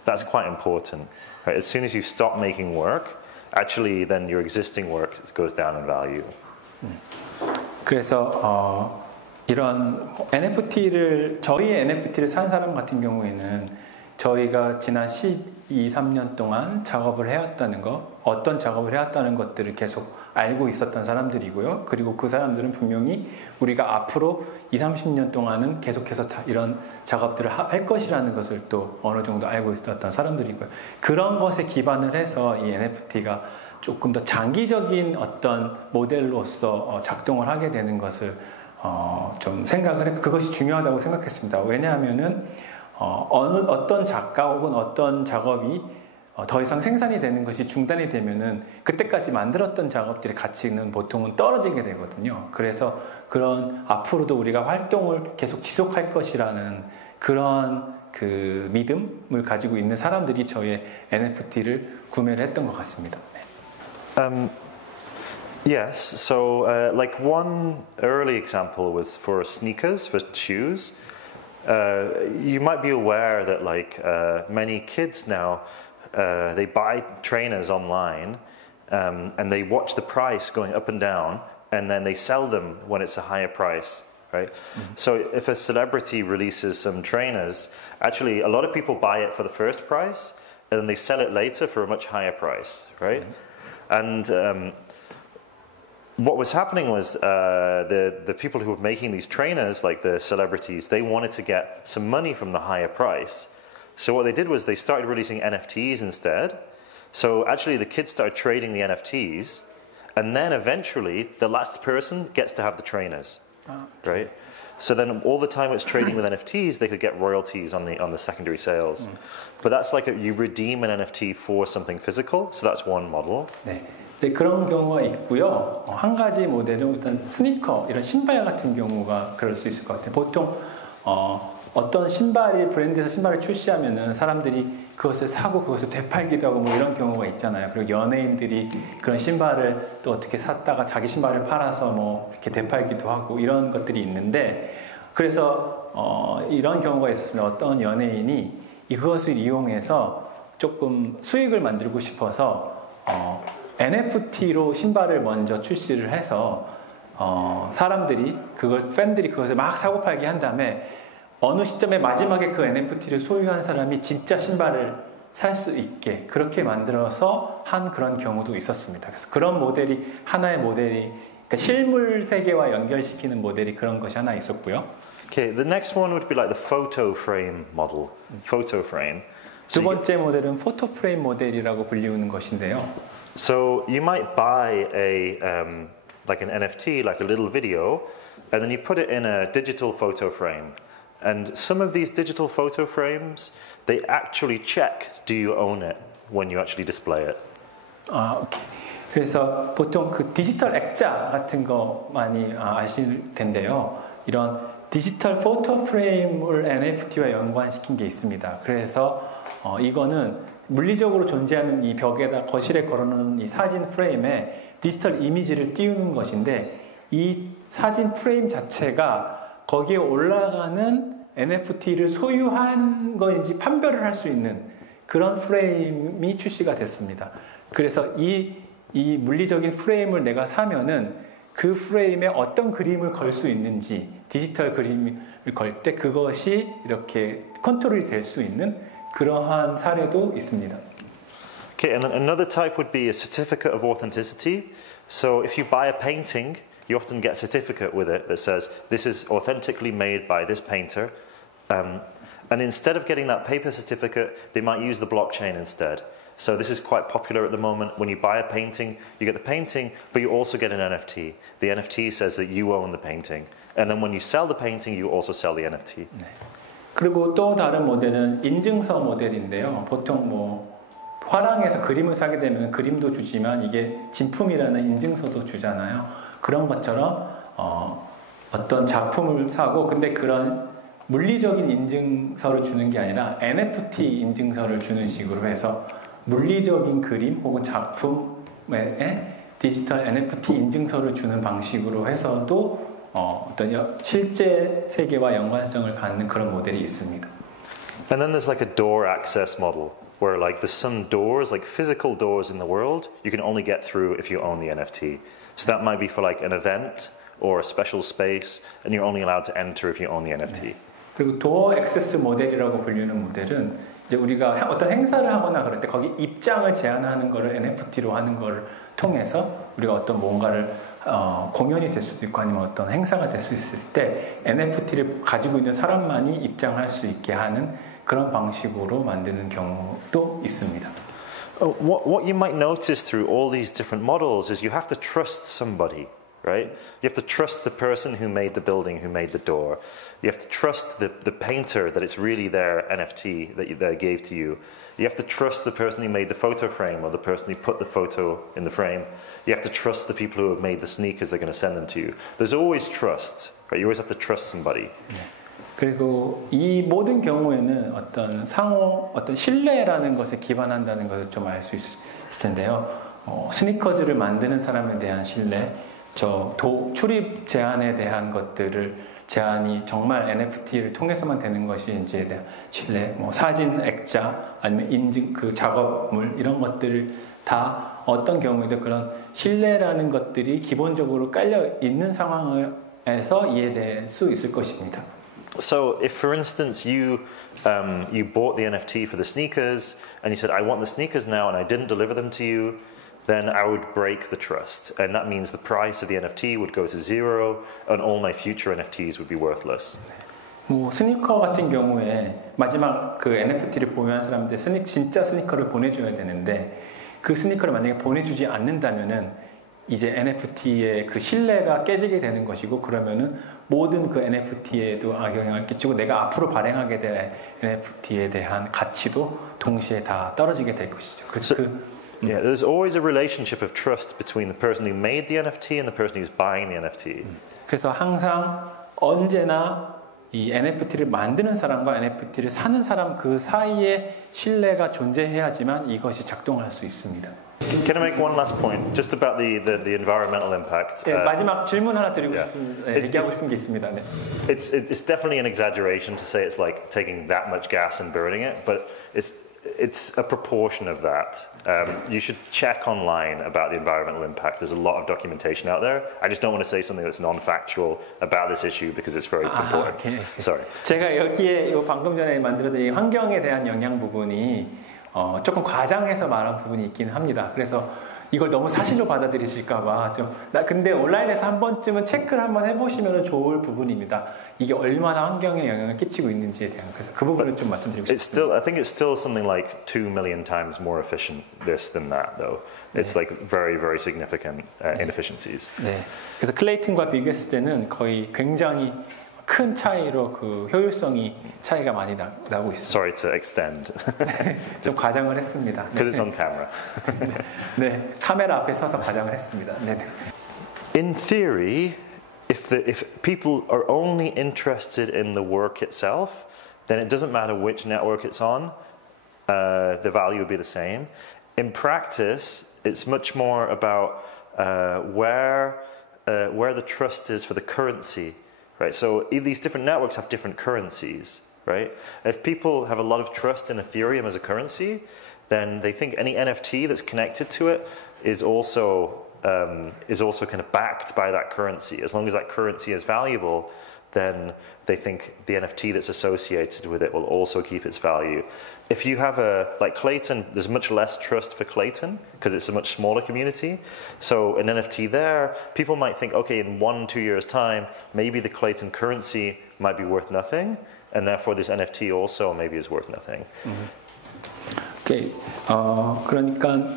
That's quite important, right? As soon as you stop making work, actually then your existing work goes down in value. 그래서 이런 저희의 NFT를 산 사람 같은 경우에는 저희가 지난 12, 3년 동안 작업을 해왔다는 것, 어떤 작업을 해왔다는 것들을 계속 알고 있었던 사람들이고요. 그리고 그 사람들은 분명히 우리가 앞으로 20, 30년 동안은 계속해서 이런 작업들을 할 것이라는 것을 또 어느 정도 알고 있었던 사람들이고요. 그런 것에 기반을 해서 이 NFT가 조금 더 장기적인 어떤 모델로서 작동을 하게 되는 것을 좀 생각을 했고 그것이 중요하다고 생각했습니다. 왜냐하면은 어떤 작가 혹은 어떤 작업이 더 이상 생산이 되는 것이 중단이 되면은 그때까지 만들었던 작업들의 가치는 보통은 떨어지게 되거든요. 그래서 그런 앞으로도 우리가 활동을 계속 지속할 것이라는 그런 그 믿음을 가지고 있는 사람들이 저의 NFT를 구매를 했던 것 같습니다. Yes, so like one early example was for sneakers, for shoes. You might be aware that like many kids now they buy trainers online, and they watch the price going up and down, and then they sell them when it's a higher price, right? So if a celebrity releases some trainers, actually a lot of people buy it for the first price, and then they sell it later for a much higher price, right? And what was happening was the people who were making these trainers, like the celebrities, they wanted to get some money from the higher price. So what they did was they started releasing NFTs instead. So actually the kids started trading the NFTs, and then eventually the last person gets to have the trainers, right? So then all the time it's trading with NFTs, they could get royalties on the secondary sales. But that's like you redeem an NFT for something physical, so that's one model. 네. 네, 그런 경우가 있고요. 한 가지 모델은 일단 스니커, 이런 신발 같은 경우가 그럴 수 있을 것 같아요. 보통 어떤 신발이 브랜드에서 신발을 출시하면은 사람들이 그것을 사고 그것을 되팔기도 하고 뭐 이런 경우가 있잖아요. 그리고 연예인들이 그런 신발을 또 어떻게 샀다가 자기 신발을 팔아서 뭐 이렇게 되팔기도 하고 이런 것들이 있는데, 그래서 이런 경우가 있었으면 어떤 연예인이 이것을 이용해서 조금 수익을 만들고 싶어서 NFT로 신발을 먼저 출시를 해서 사람들이 팬들이 그것을 막 사고 팔기 한 다음에 어느 시점에 마지막에 그 NFT를 소유한 사람이 진짜 신발을 살 수 있게 그렇게 만들어서 한 그런 경우도 있었습니다. 그래서 그런 모델이 하나의 모델이, 그러니까 실물 세계와 연결시키는 모델이 그런 것이 하나 있었고요. Okay, the next one would be like the photo frame model. Photo frame. 두 번째 모델은 포토 프레임 모델이라고 불리우는 것인데요. So you might buy like an NFT, like a little video, and then you put it in a digital photo frame. And some of these digital photo frames, they actually check, do you own it when you actually display it? 오케이. 그래서 보통 그 디지털 액자 같은 거 많이 아실 텐데요. 이런 디지털 포토 프레임을 NFT와 연관시킨 게 있습니다. 그래서 이거는 물리적으로 존재하는 이 벽에다 거실에 걸어놓은 이 사진 프레임에 디지털 이미지를 띄우는 것인데, 이 사진 프레임 자체가 거기에 올라가는 NFT를 소유한 거인지 판별을 할 수 있는 그런 프레임이 출시가 됐습니다. 그래서 이 물리적인 프레임을 내가 사면은 그 프레임에 어떤 그림을 걸 수 있는지, 디지털 그림을 걸 때 그것이 이렇게 컨트롤이 될 수 있는 그러한 사례도 있습니다. Okay, and then another type would be a certificate of authenticity. So if you buy a painting, you often get a certificate with it that says this is authentically made by this painter. And instead of getting that paper certificate, they might use the blockchain instead. So this is quite popular at the moment. When you buy a painting, you get the painting, but you also get an NFT. The NFT says that you own the painting. And then when you sell the painting, you also sell the NFT. 네. 그리고 또 다른 모델은 인증서 모델인데요. 보통 뭐 화랑에서 그림을 사게 되면 그림도 주지만 이게 진품이라는 인증서도 주잖아요. 그런 것처럼 어떤 작품을 사고, 근데 그런 물리적인 인증서를 주는 게 아니라 NFT 인증서를 주는 식으로 해서 물리적인 그림 혹은 작품에 디지털 NFT 인증서를 주는 방식으로 해서도 어떤 실제 세계와 연관성을 갖는 그런 모델이 있습니다. And then there's like a door access model, where like there's some doors, like physical doors in the world, you can only get through if you own the NFT. So that might be for like an event or a special space, and you're only allowed to enter if you own the NFT. 그리고 도어 액세스 모델이라고 불리는 모델은 이제 우리가 어떤 행사를 하거나 그럴 때 거기 입장을 제한하는 거를 NFT로 하는 거를 통해서 우리가 어떤 뭔가를 공연이 될 수도 있고 아니면 어떤 행사가 될 수 있을 때 NFT를 가지고 있는 사람만이 입장할 수 있게 하는 그런 방식으로 만드는 경우도 있습니다. What you might notice through all these different models is you have to trust somebody, right? You have to trust the person who made the building, who made the door. You have to trust the painter that it's really their NFT that they gave to you. You have to trust the person who made the photo frame or the person who put the photo in the frame. You have to trust the people who have made the sneakers they're going to send them to you. There's always trust, right? You always have to trust somebody. 그리고 이 모든 경우에는 어떤 신뢰라는 것에 기반한다는 것을 좀 알 수 있을 텐데요. 스니커즈를 만드는 사람에 대한 신뢰, 출입 제한에 대한 것들을 제한이 정말 NFT를 통해서만 되는 것이 이제 대한 신뢰, 뭐 사진, 액자, 아니면 인증, 그 작업물 이런 것들을 다 어떤 경우에도 그런 신뢰라는 것들이 기본적으로 깔려 있는 상황에서 이해될 수 있을 것입니다. So, if for instance you bought the NFT for the sneakers and you said, I want the sneakers now, and I didn't deliver them to you, then I would break the trust, and that means the price of the NFT would go to zero, and all my future NFTs would be worthless. 뭐 스니커 같은 경우에 마지막 그 NFT를 보유한 사람한테 진짜 스니커를 보내줘야 되는데 그 스니커를 만약에 보내주지 않는다면은 이제 NFT의 그 신뢰가 깨지게 되는 것이고 그러면은 모든 그 NFT에도 악영향을 끼치고 내가 앞으로 발행하게 될 NFT에 대한 가치도 동시에 다 떨어지게 될 것이죠. 그래서 Yeah, there's always a relationship of trust between the person who made the NFT and the person who's buying the NFT. 그래서 항상 언제나 이 NFT를 만드는 사람과 NFT를 사는 사람 그 사이에 신뢰가 존재해야지만 이것이 작동할 수 있습니다. Can I make one last point, just about the environmental impact? 네, 마지막 질문 하나 드리고 싶은, 얘기하고 싶은 게 있습니다. 네. It's definitely an exaggeration to say it's like taking that much gas and burning it, but it's a proportion of that. You should check online about the environmental impact. There's a lot of documentation out there. I just don't want to say something that's non-factual about this issue because it's very important. Okay. Sorry. 제가 여기에 방금 전에 만들어진 이 환경에 대한 영향 부분이 조금 과장해서 말한 부분이 있긴 합니다. 그래서 이걸 너무 사실로 받아들이실까봐 근데 온라인에서 한 번쯤은 체크를 한번 해보시면 좋을 부분입니다. 이게 얼마나 환경에 영향을 끼치고 있는지에 대한 그래서 그 부분을 좀 말씀드리고 싶습니다. I think it's still something like 2 million times more efficient this than that, though. It's like very, very significant inefficiencies. 네. 그래서 클레이튼과 비교했을 때는 거의 굉장히 큰 차이로 그 효율성이 차이가 많이 나고 있습니다. Sorry to extend. 좀 과장을 했습니다. Because it's on camera. 네, 카메라 앞에 서서 과장을 했습니다. 네. In theory, if people are only interested in the work itself, then it doesn't matter which network it's on, the value will be the same. In practice, it's much more about where the trust is for the currency. Right, so these different networks have different currencies, right? If people have a lot of trust in Ethereum as a currency, then they think any NFT that's connected to it is also kind of backed by that currency. As long as that currency is valuable, then they think the NFT that's associated with it will also keep its value. If you have like Clayton, there's much less trust for Clayton because it's a much smaller community. So an NFT there, people might think, okay, in 1-2 years' time, maybe the Clayton currency might be worth nothing, and therefore this NFT also maybe is worth nothing. Okay. 그러니까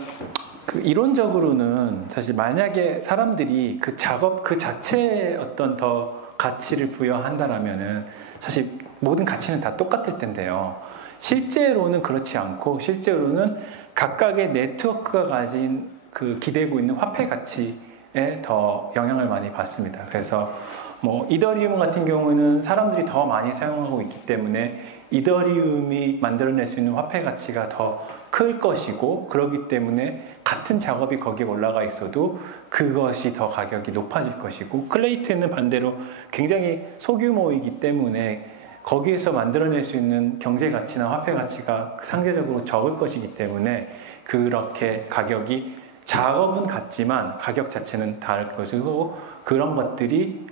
그 이론적으로는 사실 만약에 사람들이 그 작업 그 자체에 어떤 더 가치를 부여한다라면은 사실 모든 가치는 다 똑같을 텐데요. 실제로는 그렇지 않고 실제로는 각각의 네트워크가 가진 그 기대고 있는 화폐 가치에 더 영향을 많이 받습니다. 그래서 뭐 이더리움 같은 경우는 사람들이 더 많이 사용하고 있기 때문에 이더리움이 만들어낼 수 있는 화폐 가치가 더 클 것이고 그렇기 때문에 같은 작업이 거기에 올라가 있어도 그것이 더 가격이 높아질 것이고 클레이튼은 반대로 굉장히 소규모이기 때문에 거기에서 만들어낼 수 있는 경제 가치나 화폐 가치가 상대적으로 적을 것이기 때문에 그렇게 가격이 작업은 같지만 가격 자체는 다를 것이고 그런 것들이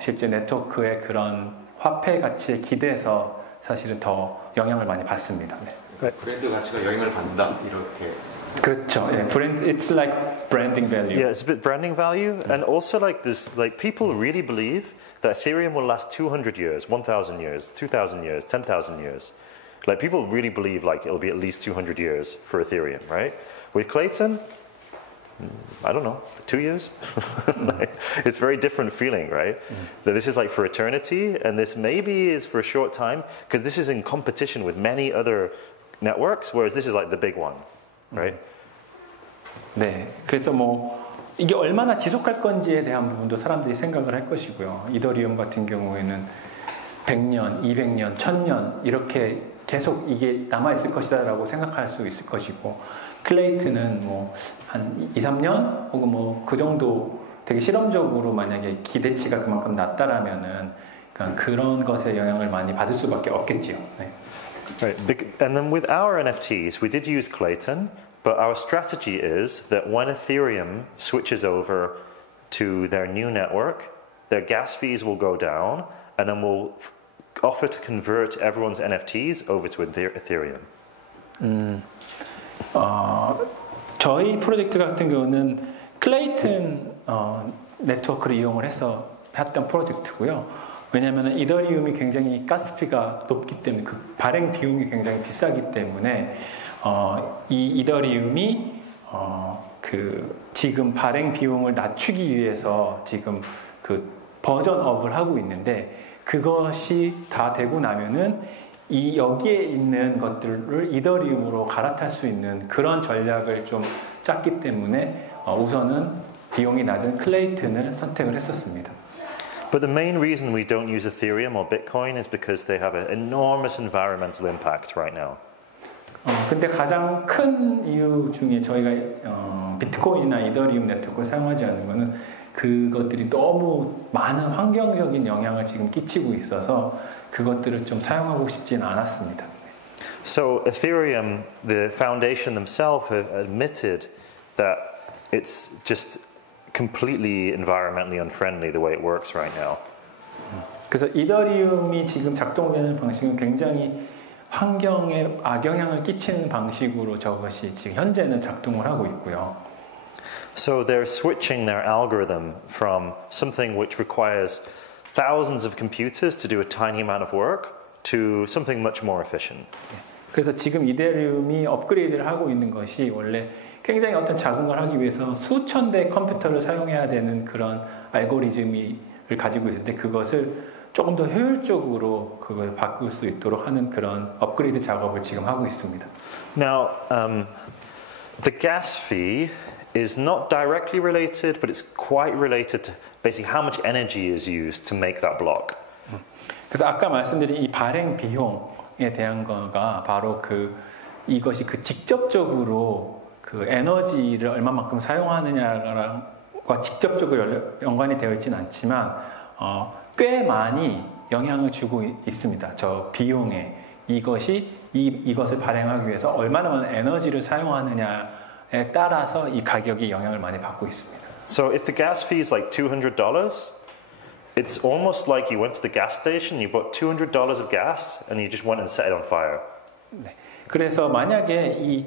실제 네트워크의 그런 화폐 가치에 기대서 사실은 더 영향을 많이 받습니다. 네. 브랜드 가치가 영향을 받는다 이렇게. 그렇죠. 예, 브랜드, it's like branding value. Yeah, it's a bit branding value, and also like this, like people really believe that Ethereum will last 200 years, 1,000 years, 2,000 years, 10,000 years. Like people really believe like it'll be at least 200 years for Ethereum, right? With Clayton, I don't know, 2 years. Like, it's very different feeling, right? That this is like for eternity, and this maybe is for a short time because this is in competition with many other networks, whereas this is like the big one, right? 네, 그래서 뭐 이게 얼마나 지속할 건지에 대한 부분도 사람들이 생각을 할 것이고요. 이더리움 같은 경우에는 100년, 200년, 1000년 이렇게 계속 이게 남아있을 것이다라고 생각할 수 있을 것이고 클레이튼은 뭐 한 2-3년 혹은 뭐 그 정도 되게 실험적으로 만약에 기대치가 그만큼 낮다라면은 그러니까 그런 것에 영향을 많이 받을 수밖에 없겠지요. 네. Right. And then with our NFTs, we did use Clayton, but our strategy is that when Ethereum switches over to their new network, their gas fees will go down, and then we'll offer to convert everyone's NFTs over to Ethereum. 저희 프로젝트 같은 경우는 클레이튼 네트워크를 이용을 해서 했던 프로젝트고요. 왜냐하면 이더리움이 굉장히 가스피가 높기 때문에 그 발행 비용이 굉장히 비싸기 때문에 이 이더리움이 그 지금 발행 비용을 낮추기 위해서 지금 그 버전업을 하고 있는데 그것이 다 되고 나면은 이 여기에 있는 것들을 이더리움으로 갈아탈 수 있는 그런 전략을 좀 짰기 때문에 우선은 비용이 낮은 클레이튼을 선택을 했었습니다. But the main reason we don't use Ethereum or Bitcoin is because they have an enormous environmental impact right now. 근데 가장 큰 이유 중에 저희가 비트코인이나 이더리움 네트워크를 사용하지 않는 것은 그것들이 너무 많은 환경적인 영향을 지금 끼치고 있어서 그것들을 좀 사용하고 싶지는 않았습니다. So Ethereum, the foundation themselves have admitted that it's just completely environmentally unfriendly the way it works right now. 그래서 이더리움이 지금 작동되는 방식은 굉장히 환경에 악영향을 끼치는 방식으로 저것이 지금 현재는 작동을 하고 있고요. So they're switching their algorithm from something which requires thousands of computers to do a tiny amount of work to something much more efficient. 그래서 지금 이더리움이 업그레이드를 하고 있는 것이 원래 굉장히 어떤 작은 걸 하기 위해서 수천 대의 컴퓨터를 사용해야 되는 그런 알고리즘을 가지고 있는데 그것을 조금 더 효율적으로 그걸 바꿀 수 있도록 하는 그런 업그레이드 작업을 지금 하고 있습니다. Now, the gas fee is not directly related, but it's quite related to basically how much energy is used to make that block. 그래서 아까 말씀드린 이 발행 비용에 대한 거가 바로 이것이 직접적으로 그 에너지를 얼마만큼 사용하느냐과 직접적으로 연관이 되어 있지는 않지만 꽤 많이 영향을 주고 있습니다. 저 비용에 이것을 발행하기 위해서 얼마나 많은 에너지를 사용하느냐에 따라서 이 가격이 영향을 많이 받고 있습니다. So if the gas fee is like $200, it's almost like you went to the gas station, you bought $200 of gas, and you just went and set it on fire. 네. 그래서 만약에 이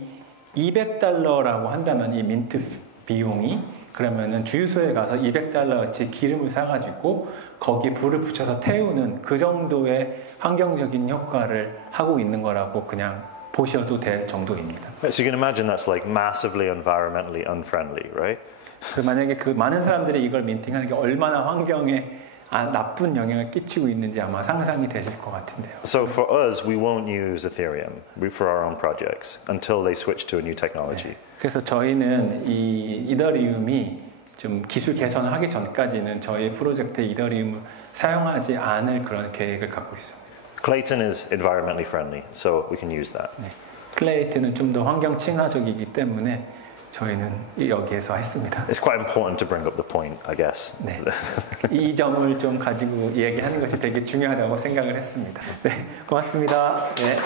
$200라고 한다면 이 민트 비용이 그러면은 주유소에 가서 $200어치 기름을 사가지고 거기에 불을 붙여서 태우는 그 정도의 환경적인 효과를 하고 있는 거라고 그냥 보셔도 될 정도입니다. So you can imagine that's like massively environmentally unfriendly, right? 만약에 그 많은 사람들이 이걸 민팅하는 게 얼마나 환경에 나쁜 영향을 끼치고 있는지 아마 상상이 되실 것 같은데요. So for us, we won't use Ethereum for our own projects until they switch to a new technology. 네. 그래서 저희는 이 이더리움이 좀 기술 개선을 하기 전까지는 저희 프로젝트에 이더리움을 사용하지 않을 그런 계획을 갖고 있습니다. Clayton is environmentally friendly, so we can use that. 네. 클레이트는 좀 더 환경 친화적이기 때문에 저희는 여기에서 했습니다. It's quite important to bring up the point, I guess. 네. 이 점을 좀 가지고 이야기하는 것이 되게 중요하다고 생각을 했습니다. 네, 고맙습니다. 네.